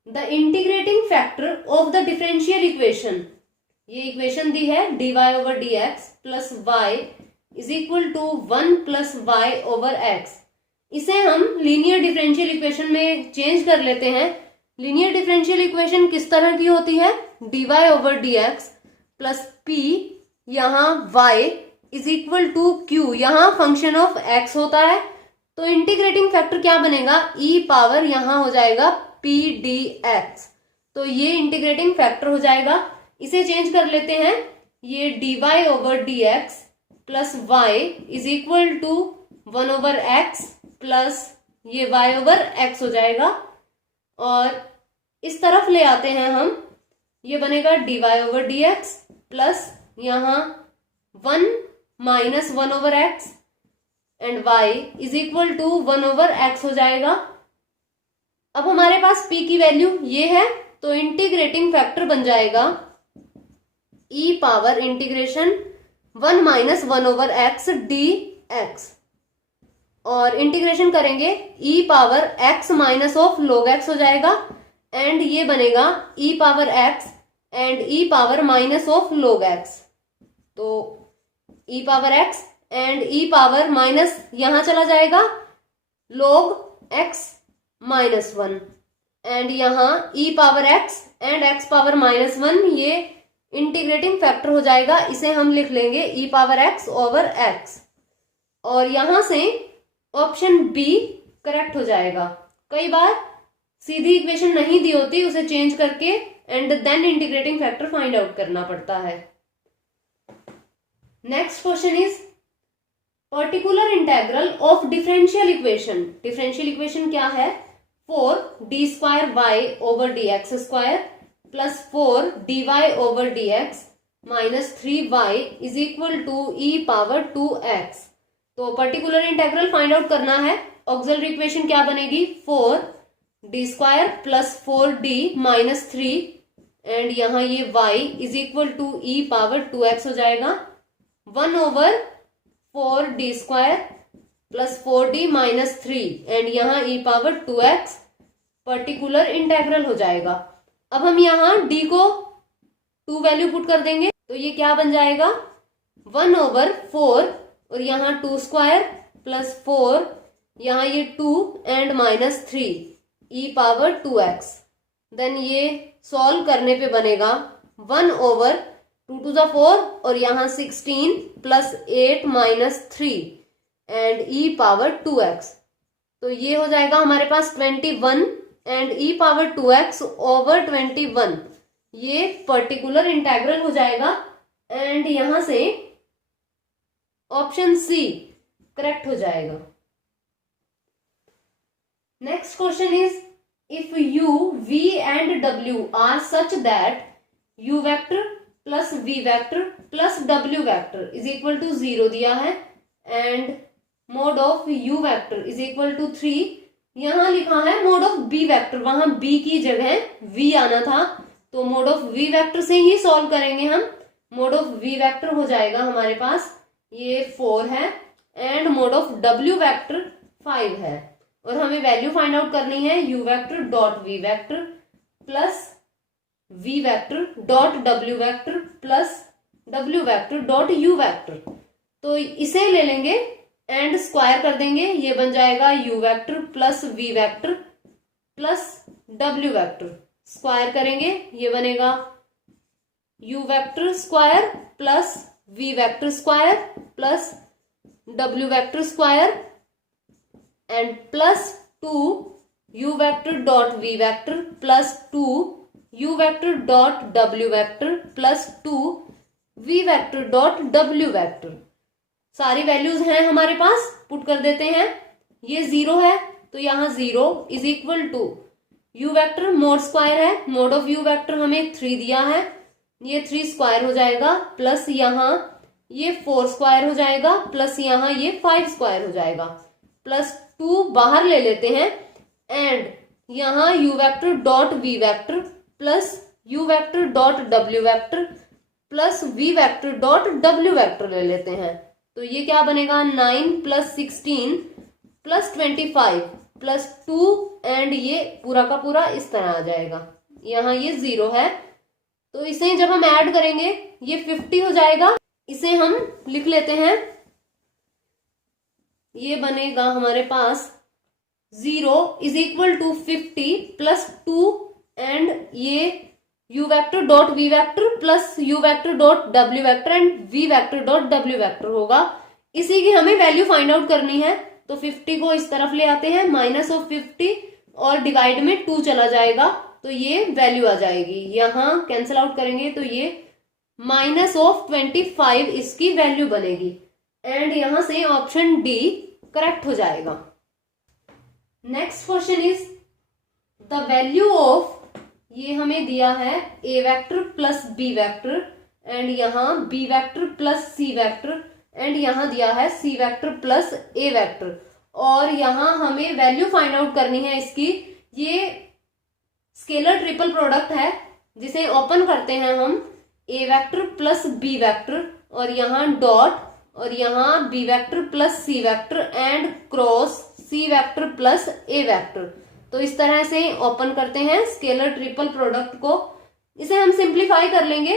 the integrating factor of the differential equation. ये इक्वेशन दी है dy/dx plus y is equal to 1 plus y over x। इसे हम लीनियर डिफरेंशियल इक्वेशन में चेंज कर लेते हैं। लीनियर डिफरेंशियल इक्वेशन किस तरह की होती है, dy/dx प्लस p यहाँ y is equal to q, यहाँ फंक्शन ऑफ x होता है, तो इंटीग्रेटिंग फैक्टर क्या बनेगा, e पावर यहाँ हो जाएगा p dx। तो ये इंटीग्रेटिंग फैक्टर हो जाएगा, इसे चेंज कर लेते हैं, ये dy/dx plus y is equal to 1/x plus ये y/x हो जाएगा, और इस तरफ ले आते हैं हम, ये बनेगा dy/dx प्लस यहाँ 1 minus 1/x and y is equal to 1/x हो जाएगा। अब हमारे पास p की वैल्यू ये है, तो इंटीग्रेटिंग फैक्टर बन जाएगा e power integration 1 minus 1/x dx, और इंटीग्रेशन करेंगे e power x minus of log x हो जाएगा, एंड ये बनेगा e power x and e power minus of log x। तो e power x and e power minus यहां चला जाएगा log x -1, एंड यहाँ e power x and x power -1 ये इंटीग्रेटिंग फैक्टर हो जाएगा, इसे हम लिख लेंगे e power x over x, और यहां से ऑप्शन बी करेक्ट हो जाएगा। कई बार सीधी इक्वेशन नहीं दी होती, उसे चेंज करके and then integrating factor find out करना पड़ता है। Next question is particular integral of differential equation. Differential equation क्या है? 4d² over dx square plus 4dy over dx minus 3y is equal to e power 2x। तो पर्टिकुलर इंटेग्रल फाइंड आउट करना है। ऑक्सिलरी इक्वेशन क्या बनेगी? 4d² plus 4d minus 3 and यहां ये y is equal to e power 2x हो जाएगा। 1 over 4d² plus 4d minus 3 and यहां e power 2x particular integral हो जाएगा। अब हम यहां d को 2 वैल्यू पुट कर देंगे, तो ये क्या बन जाएगा? 1 ओवर 4 और यहाँ 2² प्लस 4, यहाँ ये 2 and minus 3 e power 2x। Then ये सॉल्व करने पे बनेगा 1 ओवर 2 to the 4 और यहाँ 16 plus 8 minus 3 and e power 2x। तो ये हो जाएगा हमारे पास 21 and e power 2x over 21, ये पर्टिकुलर इंटेग्रल हो जाएगा एंड यहां से ऑप्शन सी करेक्ट हो जाएगा। Next question is if u, v and w are such that u vector plus v vector plus w vector is equal to 0 दिया है and mod of u vector is equal to 3। यहां लिखा है मोड ऑफ b वेक्टर, वहां b की जगह v आना था, तो मोड ऑफ v वेक्टर से ही सॉल्व करेंगे हम। मोड ऑफ v वेक्टर हो जाएगा हमारे पास ये 4 है and mod of w vector 5 है, और हमें वैल्यू फाइंड आउट करनी है u vector dot v vector plus v vector dot w vector plus w vector dot u vector. तो इसे ले लेंगे एंड स्क्वायर कर देंगे, ये बन जाएगा u vector plus v vector plus w vector. Square करेंगे ये बनेगा u vector square plus v vector square plus w vector square and plus 2 u vector dot v vector plus 2 u vector dot w vector plus 2 v vector dot w vector. सारी वैल्यूज हैं हमारे पास, पुट कर देते हैं। ये 0 है तो यहाँ 0 is equal to u vector mod square है, मोड ऑफ u वेक्टर हमें 3 दिया है, ये 3 स्क्वायर हो जाएगा प्लस यहाँ ये 4 स्क्वायर हो जाएगा प्लस यहाँ ये 5 स्क्वायर हो जाएगा प्लस 2 बाहर ले लेते हैं एंड यहाँ u vector dot v vector plus u vector dot w vector plus v vector dot w vector ले लेते हैं। तो ये क्या बनेगा? 9 प्लस 16 प्लस 25 प्लस 2 एंड ये पूरा का पूरा इस तरह आ जाएगा। यहाँ ये 0 है तो इसे जब हम ऐड करेंगे ये 50 हो जाएगा। इसे हम लिख लेते हैं, ये बनेगा हमारे पास 0 is equal to 50 plus 2 and ये u vector dot v vector plus u vector dot w vector and v vector dot w vector होगा। इसी की हमें वैल्यू फाइंड आउट करनी है, तो 50 को इस तरफ ले आते हैं, माइनस ऑफ 50 और डिवाइड में 2 चला जाएगा तो ये वैल्यू आ जाएगी। यहां कैंसिल आउट करेंगे तो ये माइनस ऑफ 25 इसकी वैल्यू बनेगी एंड यहां से ऑप्शन डी करेक्ट हो जाएगा। Next question is the value of, ये हमें दिया है a vector plus b vector and यहाँ b vector plus c vector and यहाँ दिया है c vector plus a vector, और यहाँ हमें वैल्यू फाइंड आउट करनी है इसकी। ये स्केलर ट्रिपल प्रोडक्ट है जिसे ओपन करते हैं हम, a vector plus b vector और यहाँ डॉट और यहाँ b vector plus c vector and cross c vector plus a vector. तो इस तरह से ओपन करते हैं स्केलर ट्रिपल प्रोडक्ट को। इसे हम सिंप्लीफाई कर लेंगे,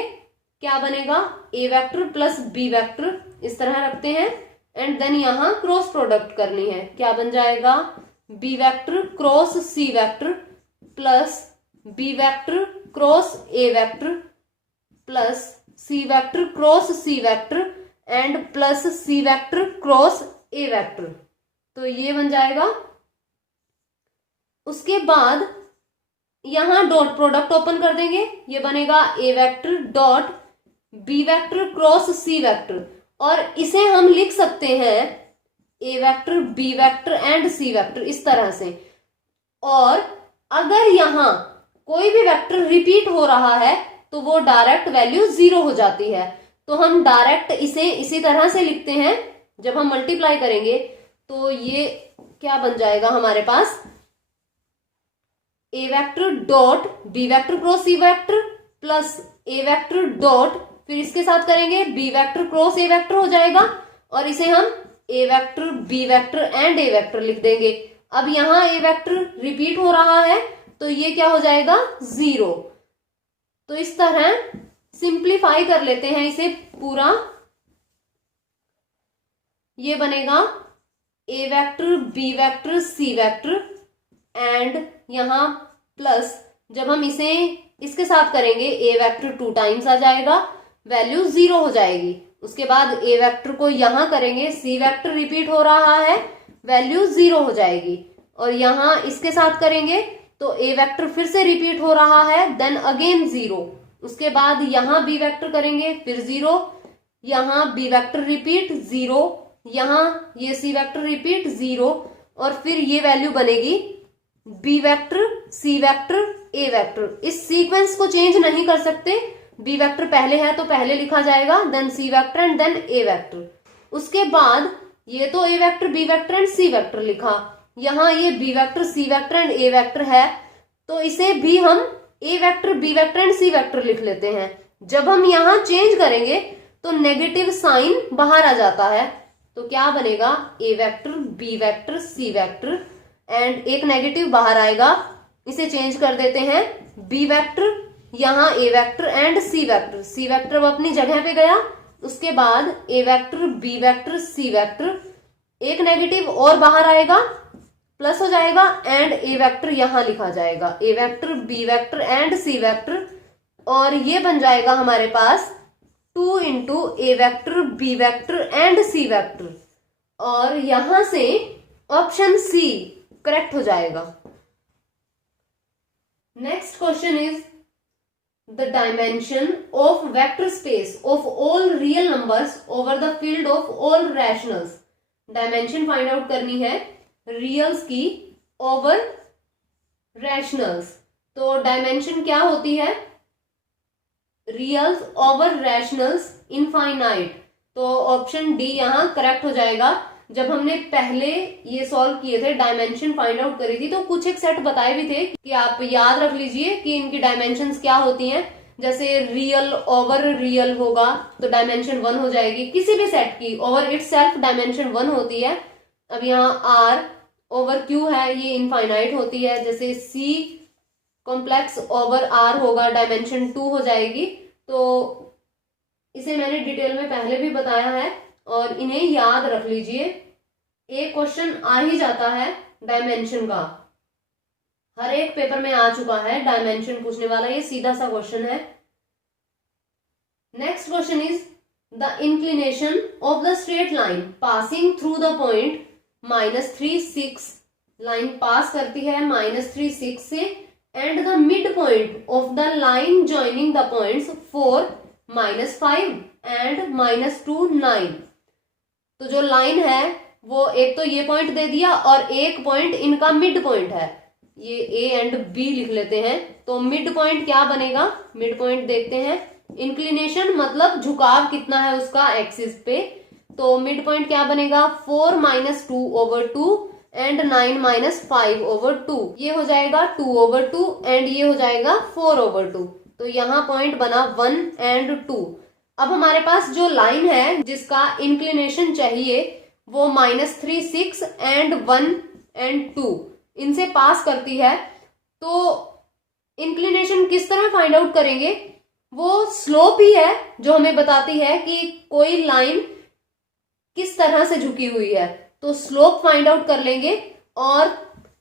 क्या बनेगा? a vector plus b vector इस तरह रखते हैं एंड देन यहाँ क्रॉस प्रोडक्ट करनी है, क्या बन जाएगा? b vector cross c vector plus b vector cross a vector plus C vector cross C vector and plus C vector cross A vector, तो ये बन जाएगा। उसके बाद यहां डॉट प्रोडक्ट ओपन कर देंगे, ये बनेगा A vector dot B vector cross C vector, और इसे हम लिख सकते हैं A vector B vector and C vector इस तरह से। और अगर यहां कोई भी वेक्टर रिपीट हो रहा है तो वो डायरेक्ट वैल्यू 0 हो जाती है, तो हम डायरेक्ट इसे इसी तरह से लिखते हैं। जब हम मल्टीप्लाई करेंगे तो ये क्या बन जाएगा हमारे पास, A vector dot B vector cross C vector plus A vector dot, फिर इसके साथ करेंगे B vector cross A vector हो जाएगा, और इसे हम A vector B vector and A vector लिख देंगे। अब यहां ए वेक्टर रिपीट हो रहा है तो ये क्या हो जाएगा 0। तो इस तरह सिंप्लीफाई कर लेते हैं इसे पूरा, ये बनेगा A vector B vector C vector and यहां प्लस, जब हम इसे इसके साथ करेंगे ए वेक्टर 2 टाइम्स आ जाएगा, वैल्यू 0 हो जाएगी। उसके बाद ए वेक्टर को यहां करेंगे, सी वेक्टर रिपीट हो रहा है, वैल्यू 0 हो जाएगी, और यहां इसके साथ करेंगे तो ए वेक्टर फिर से रिपीट हो रहा है, देन अगेन 0। उसके बाद यहां बी वेक्टर करेंगे फिर 0, यहां बी वेक्टर रिपीट 0, यहां ये सी वेक्टर रिपीट 0, और फिर ये वैल्यू बनेगी B vector C vector A vector. इस सीक्वेंस को चेंज नहीं कर सकते, बी वेक्टर पहले है तो पहले लिखा जाएगा, then C vector and then A vector. उसके बाद ये तो A vector B vector and C vector लिखा, यहां ये B vector C vector and A vector है, तो इसे भी हम A vector B vector and C vector लिख लेते हैं। जब हम यहां चेंज करेंगे तो नेगेटिव साइन बाहर आ जाता है, तो क्या बनेगा A vector B vector C vector and एक नेगेटिव बाहर आएगा, इसे चेंज कर देते हैं बी वेक्टर, यहां A vector and C vector, C vector अब अपनी जगह पे गया। उसके बाद A vector B vector C vector, एक नेगेटिव और बाहर आएगा, प्लस हो जाएगा, एंड ए वेक्टर यहां लिखा जाएगा, A vector B vector and C vector, और ये बन जाएगा हमारे पास 2 into A vector B vector and C vector, और यहां से ऑप्शन सी करेक्ट हो जाएगा। Next question is the dimension of vector space of all real numbers over the field of all rationals. Dimension find out करनी है रियल्स की ओवर रैशनल्स। तो डायमेंशन क्या होती है, रियल्स ओवर रैशनल्स इनफाइनाइट, तो ऑप्शन डी यहां करेक्ट हो जाएगा। जब हमने पहले ये सॉल्व किए थे, डायमेंशन फाइंड आउट करी थी, तो कुछ एक सेट बताए भी थे कि आप याद रख लीजिए कि इनकी डायमेंशंस क्या होती हैं। जैसे रियल ओवर रियल होगा तो डायमेंशन 1 हो जाएगी, किसी भी सेट की ओवर इटसेल्फ डायमेंशन 1 होती है। अब यहाँ आर ओवर क्यू है, ये इनफाइनाइट होती है। जैसे सी कॉम्प्लेक्स ओवर आर होगा, डायमेंशन 2 हो जाएगी। तो इसे मैंने डिटेल में पहले भी बताया है और इन्हें याद रख लीजिए। एक क्वेश्चन आ ही जाता है डायमेंशन का, हर एक पेपर में आ चुका है डायमेंशन पूछने वाला, ये सीधा सा क्वेश्चन है। Next question is the inclination of the straight line passing through the point -3 6, line pass करती है -3 6 से, and the mid point of the line joining the points 4 -5 and -2 9। तो जो लाइन है वो एक तो ये पॉइंट दे दिया और एक पॉइंट इनका मिड पॉइंट है, ये ए एंड बी लिख लेते हैं। तो मिड पॉइंट क्या बनेगा, मिड पॉइंट देखते हैं। इंक्लिनेशन मतलब झुकाव कितना है उसका एक्सिस पे, तो मिड पॉइंट क्या बनेगा 4 -2/2 एंड 9 -5/2, ये हो जाएगा 2/2 एंड ये हो जाएगा 4/2। तो यहाँ पॉइंट बना 1 एंड 2। अब हमारे पास जो लाइन है जिसका इंक्लिनेशन चाहिए वो -3 6 एंड 1 एंड 2 इनसे पास करती है। तो इंक्लिनेशन किस तरह फाइंड आउट करेंगे, वो स्लोप ही है जो हमें बताती है कि कोई लाइन किस तरह से झुकी हुई है। तो स्लोप फाइंड आउट कर लेंगे, और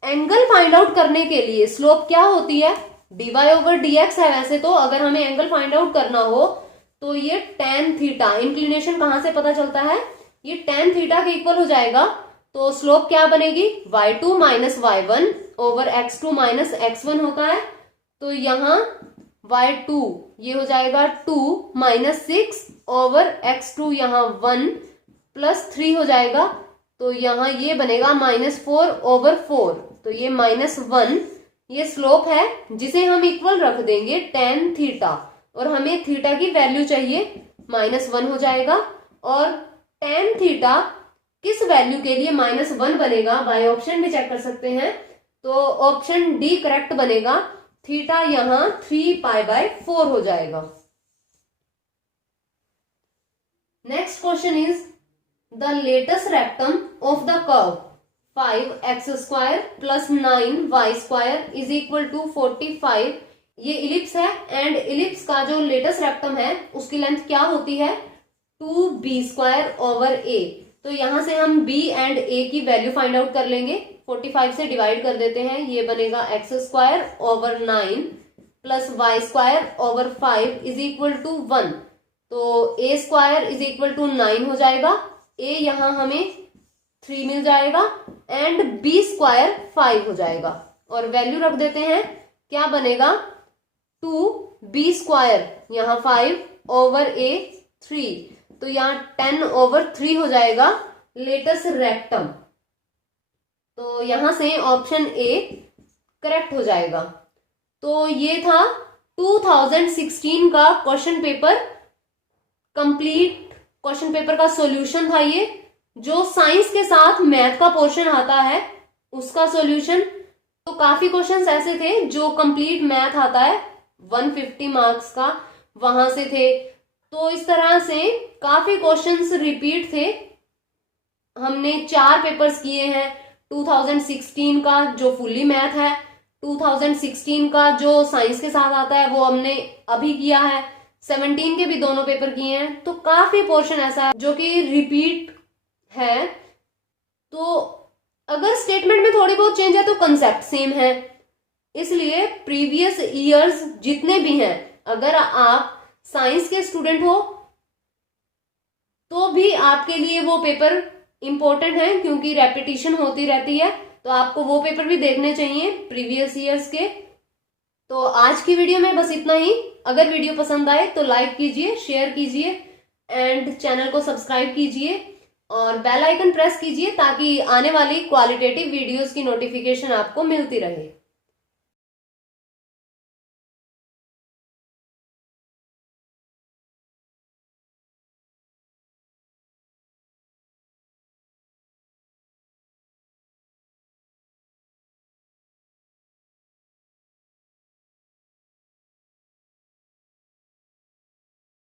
एंगल फाइंड आउट करने के लिए स्लोप क्या होती है, dy ओवर dx है वैसे तो, अगर हमें एंगल फाइंड आउट करना हो तो ये tan थीटा, इंक्लिनेशन कहां से पता चलता है, ये tan थीटा के इक्वल हो जाएगा। तो स्लोप क्या बनेगी, y2 minus y1 over x2 minus x1 होता है। तो यहाँ y2 ये हो जाएगा 2 माइनस 6 ओवर x2 यहाँ 1 प्लस 3 हो जाएगा। तो यहाँ ये बनेगा -4 ओवर 4। तो ये -1 ये स्लोप है जिसे हम इक्वल रख देंगे tan थीटा, और हमें थीटा की वैल्यू चाहिए, -1 हो जाएगा। और tan थीटा किस वैल्यू के लिए -1 बनेगा, बाय ऑप्शन भी चेक कर सकते हैं। तो ऑप्शन डी करेक्ट बनेगा, थीटा यहाँ 3π/4 हो जाएगा। Next question is the latus rectum of the curve 5x² + 9y² is equal to 45। ये इलिप्स है एंड इलिप्स का जो लेटेस्ट रेक्टम है उसकी लेंथ क्या होती है, 2b² ओवर a। तो यहां से हम b एंड a की वैल्यू फाइंड आउट कर लेंगे। 45 से डिवाइड कर देते हैं, ये बनेगा x² over 9 plus y² over 5 is equal to 1। तो a² इज इक्वल टू 9 हो जाएगा, a यहां हमें 3 मिल जाएगा एंड b² 5 हो जाएगा। और वैल्यू रख देते हैं, क्या बनेगा 2b² यहाँ 5 ओवर a 3। तो यहाँ 10 ओवर 3 हो जाएगा लेटेस्ट रेक्टम। तो यहां से ऑप्शन ए करेक्ट हो जाएगा। तो ये था 2016 का question paper, complete question paper का सॉल्यूशन था ये। जो साइंस के साथ मैथ का पोर्शन आता है उसका सॉल्यूशन। तो काफी क्वेश्चंस ऐसे थे जो कंप्लीट मैथ आता है 150 मार्क्स का, वहां से थे। तो इस तरह से काफी क्वेश्चंस रिपीट थे। हमने 4 पेपर्स किए हैं, 2016 का जो फुल्ली मैथ है, 2016 का जो साइंस के साथ आता है वो हमने अभी किया है, 17 के भी दोनों पेपर किए हैं। तो काफी पोर्शन ऐसा है जो कि रिपीट है। तो अगर स्टेटमेंट में थोड़ी बहुत चेंज है तो कंसेप्ट सेम है। इसलिए प्रीवियस ईयर्स जितने भी हैं, अगर आप साइंस के स्टूडेंट हो तो भी आपके लिए वो पेपर इंपॉर्टेंट है, क्योंकि रेपिटेशन होती रहती है। तो आपको वो पेपर भी देखने चाहिए प्रीवियस ईयर्स के। तो आज की वीडियो में बस इतना ही। अगर वीडियो पसंद आए तो लाइक कीजिए, शेयर कीजिए एंड चैनल को सब्सक्राइब कीजिए और बेल आइकन प्रेस कीजिए ताकि आने वाली क्वालिटेटिव वीडियोस की नोटिफिकेशन आपको मिलती रहे।